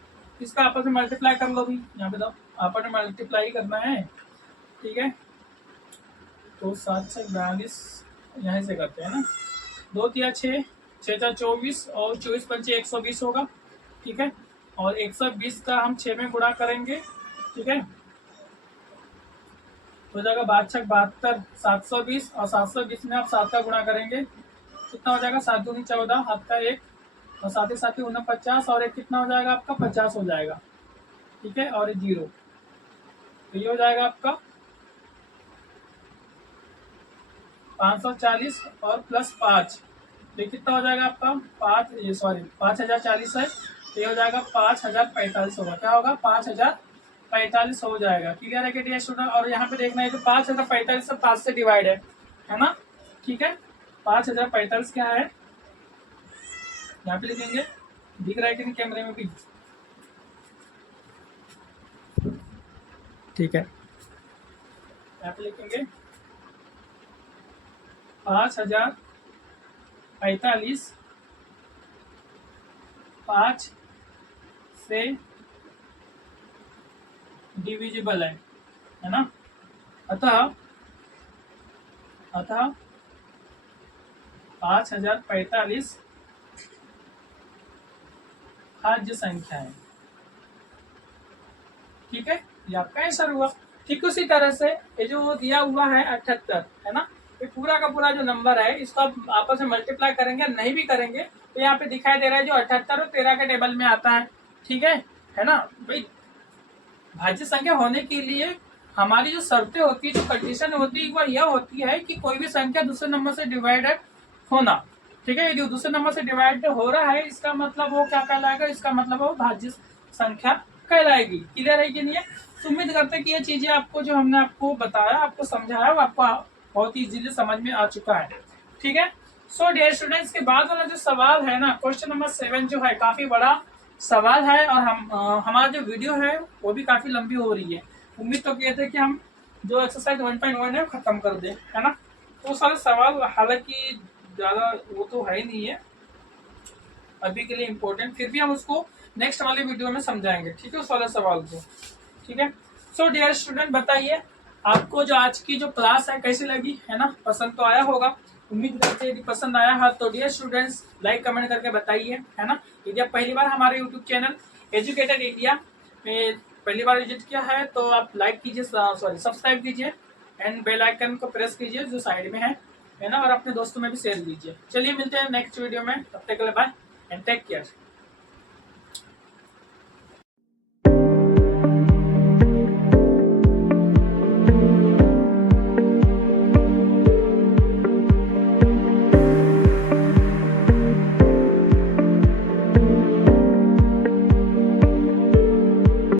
इसका आपस में मल्टीप्लाई कर लो भी, यहाँ पे तो आपस में मल्टीप्लाई करना है, ठीक है। तो 7 से 42 यहाँ से करते हैं ना, 2 तिया 6 6 4 24 और 24 पंचे 120 होगा, ठीक है। और 120 का हम 6 में गुणा करेंगे, ठीक है। हो जाएगा 5 6 72 720 और 720 में आप 7 का गुणा करेंगे, कितना हो जाएगा, 7 दूनी 14 हाथ का 1 और साथ ही साथ ही 49 और एक कितना हो जाएगा आपका 50 हो जाएगा, ठीक है। और 0 तो ये हो जाएगा आपका 540 और प्लस 5, ये कितना हो जाएगा आपका 5040 है, तो ये हो जाएगा 5045 होगा, क्या होगा 5045 हो जाएगा, क्लियर है कि डियर स्टूडेंट। और यहाँ पे देखना है तो 5045 से 5 से डिवाइड है ना, ठीक है। 5045 क्या है, यहाँ पे लिखेंगे, दिख रहा है कि नहीं कैमरे में भी, ठीक है। यहाँ पे लिखेंगे 5045 5 से डिविजिबल है ना। अतः 5045 भाज्य संख्या है, ठीक है। ये आपका आंसर हुआ। ठीक उसी तरह से ये जो दिया हुआ है 78 है ना, ये पूरा का पूरा जो नंबर है इसको आप आपस में मल्टीप्लाई करेंगे, नहीं भी करेंगे तो यहाँ पे दिखाई दे रहा है जो 78 और 13 के टेबल में आता है, ठीक है ना भाई। भाज्य संख्या होने के लिए हमारी जो शर्तें होती है, जो कंडीशन होती है, वो यह होती है कि कोई भी संख्या दूसरे नंबर से डिवाइडेड होना, ठीक है। जो दूसरे नंबर से डिवाइड हो रहा है इसका मतलब वो क्या कहलाएगा, इसका मतलब वो भाज्य संख्या कहलाएगी। क्लियर है कि नहीं है। तो उम्मीद करते हैं कि ये चीजें आपको जो हमने आपको बताया, आपको समझाया, वो आपको बहुत ही इजीली समझ में आ चुका है, ठीक है। सो डियर स्टूडेंट्स, के बाद वाला जो सवाल है ना, क्वेश्चन नंबर 7 जो है काफी बड़ा सवाल है, और हमारा जो वीडियो है वो भी काफी लंबी हो रही है। उम्मीद तो किए थे कि हम जो एक्सरसाइज 1.1 है खत्म कर दें, है ना। तो सारे सवाल हालांकि ज्यादा वो तो है ही नहीं है अभी के लिए इम्पोर्टेंट, फिर भी हम उसको नेक्स्ट वाले वीडियो में समझाएंगे, ठीक है, उस वाले सवाल को, ठीक है। सो डियर स्टूडेंट, बताइए आपको जो आज की जो क्लास है कैसी लगी, है ना। पसंद तो आया होगा, उम्मीद करते हैं यदि पसंद आया है तो डियर स्टूडेंट्स लाइक कमेंट करके बताइए, है ना। यदि आप पहली बार हमारे यूट्यूब चैनल एजुकेटेड इंडिया में पहली बार विजिट किया है तो आप लाइक कीजिए, सॉरी सब्सक्राइब कीजिए, एंड बेल आइकन को प्रेस कीजिए जो साइड में है ना, और अपने दोस्तों में भी शेयर कीजिए। चलिए मिलते हैं नेक्स्ट वीडियो में, तब तक के लिए बाय एंड टेक केयर।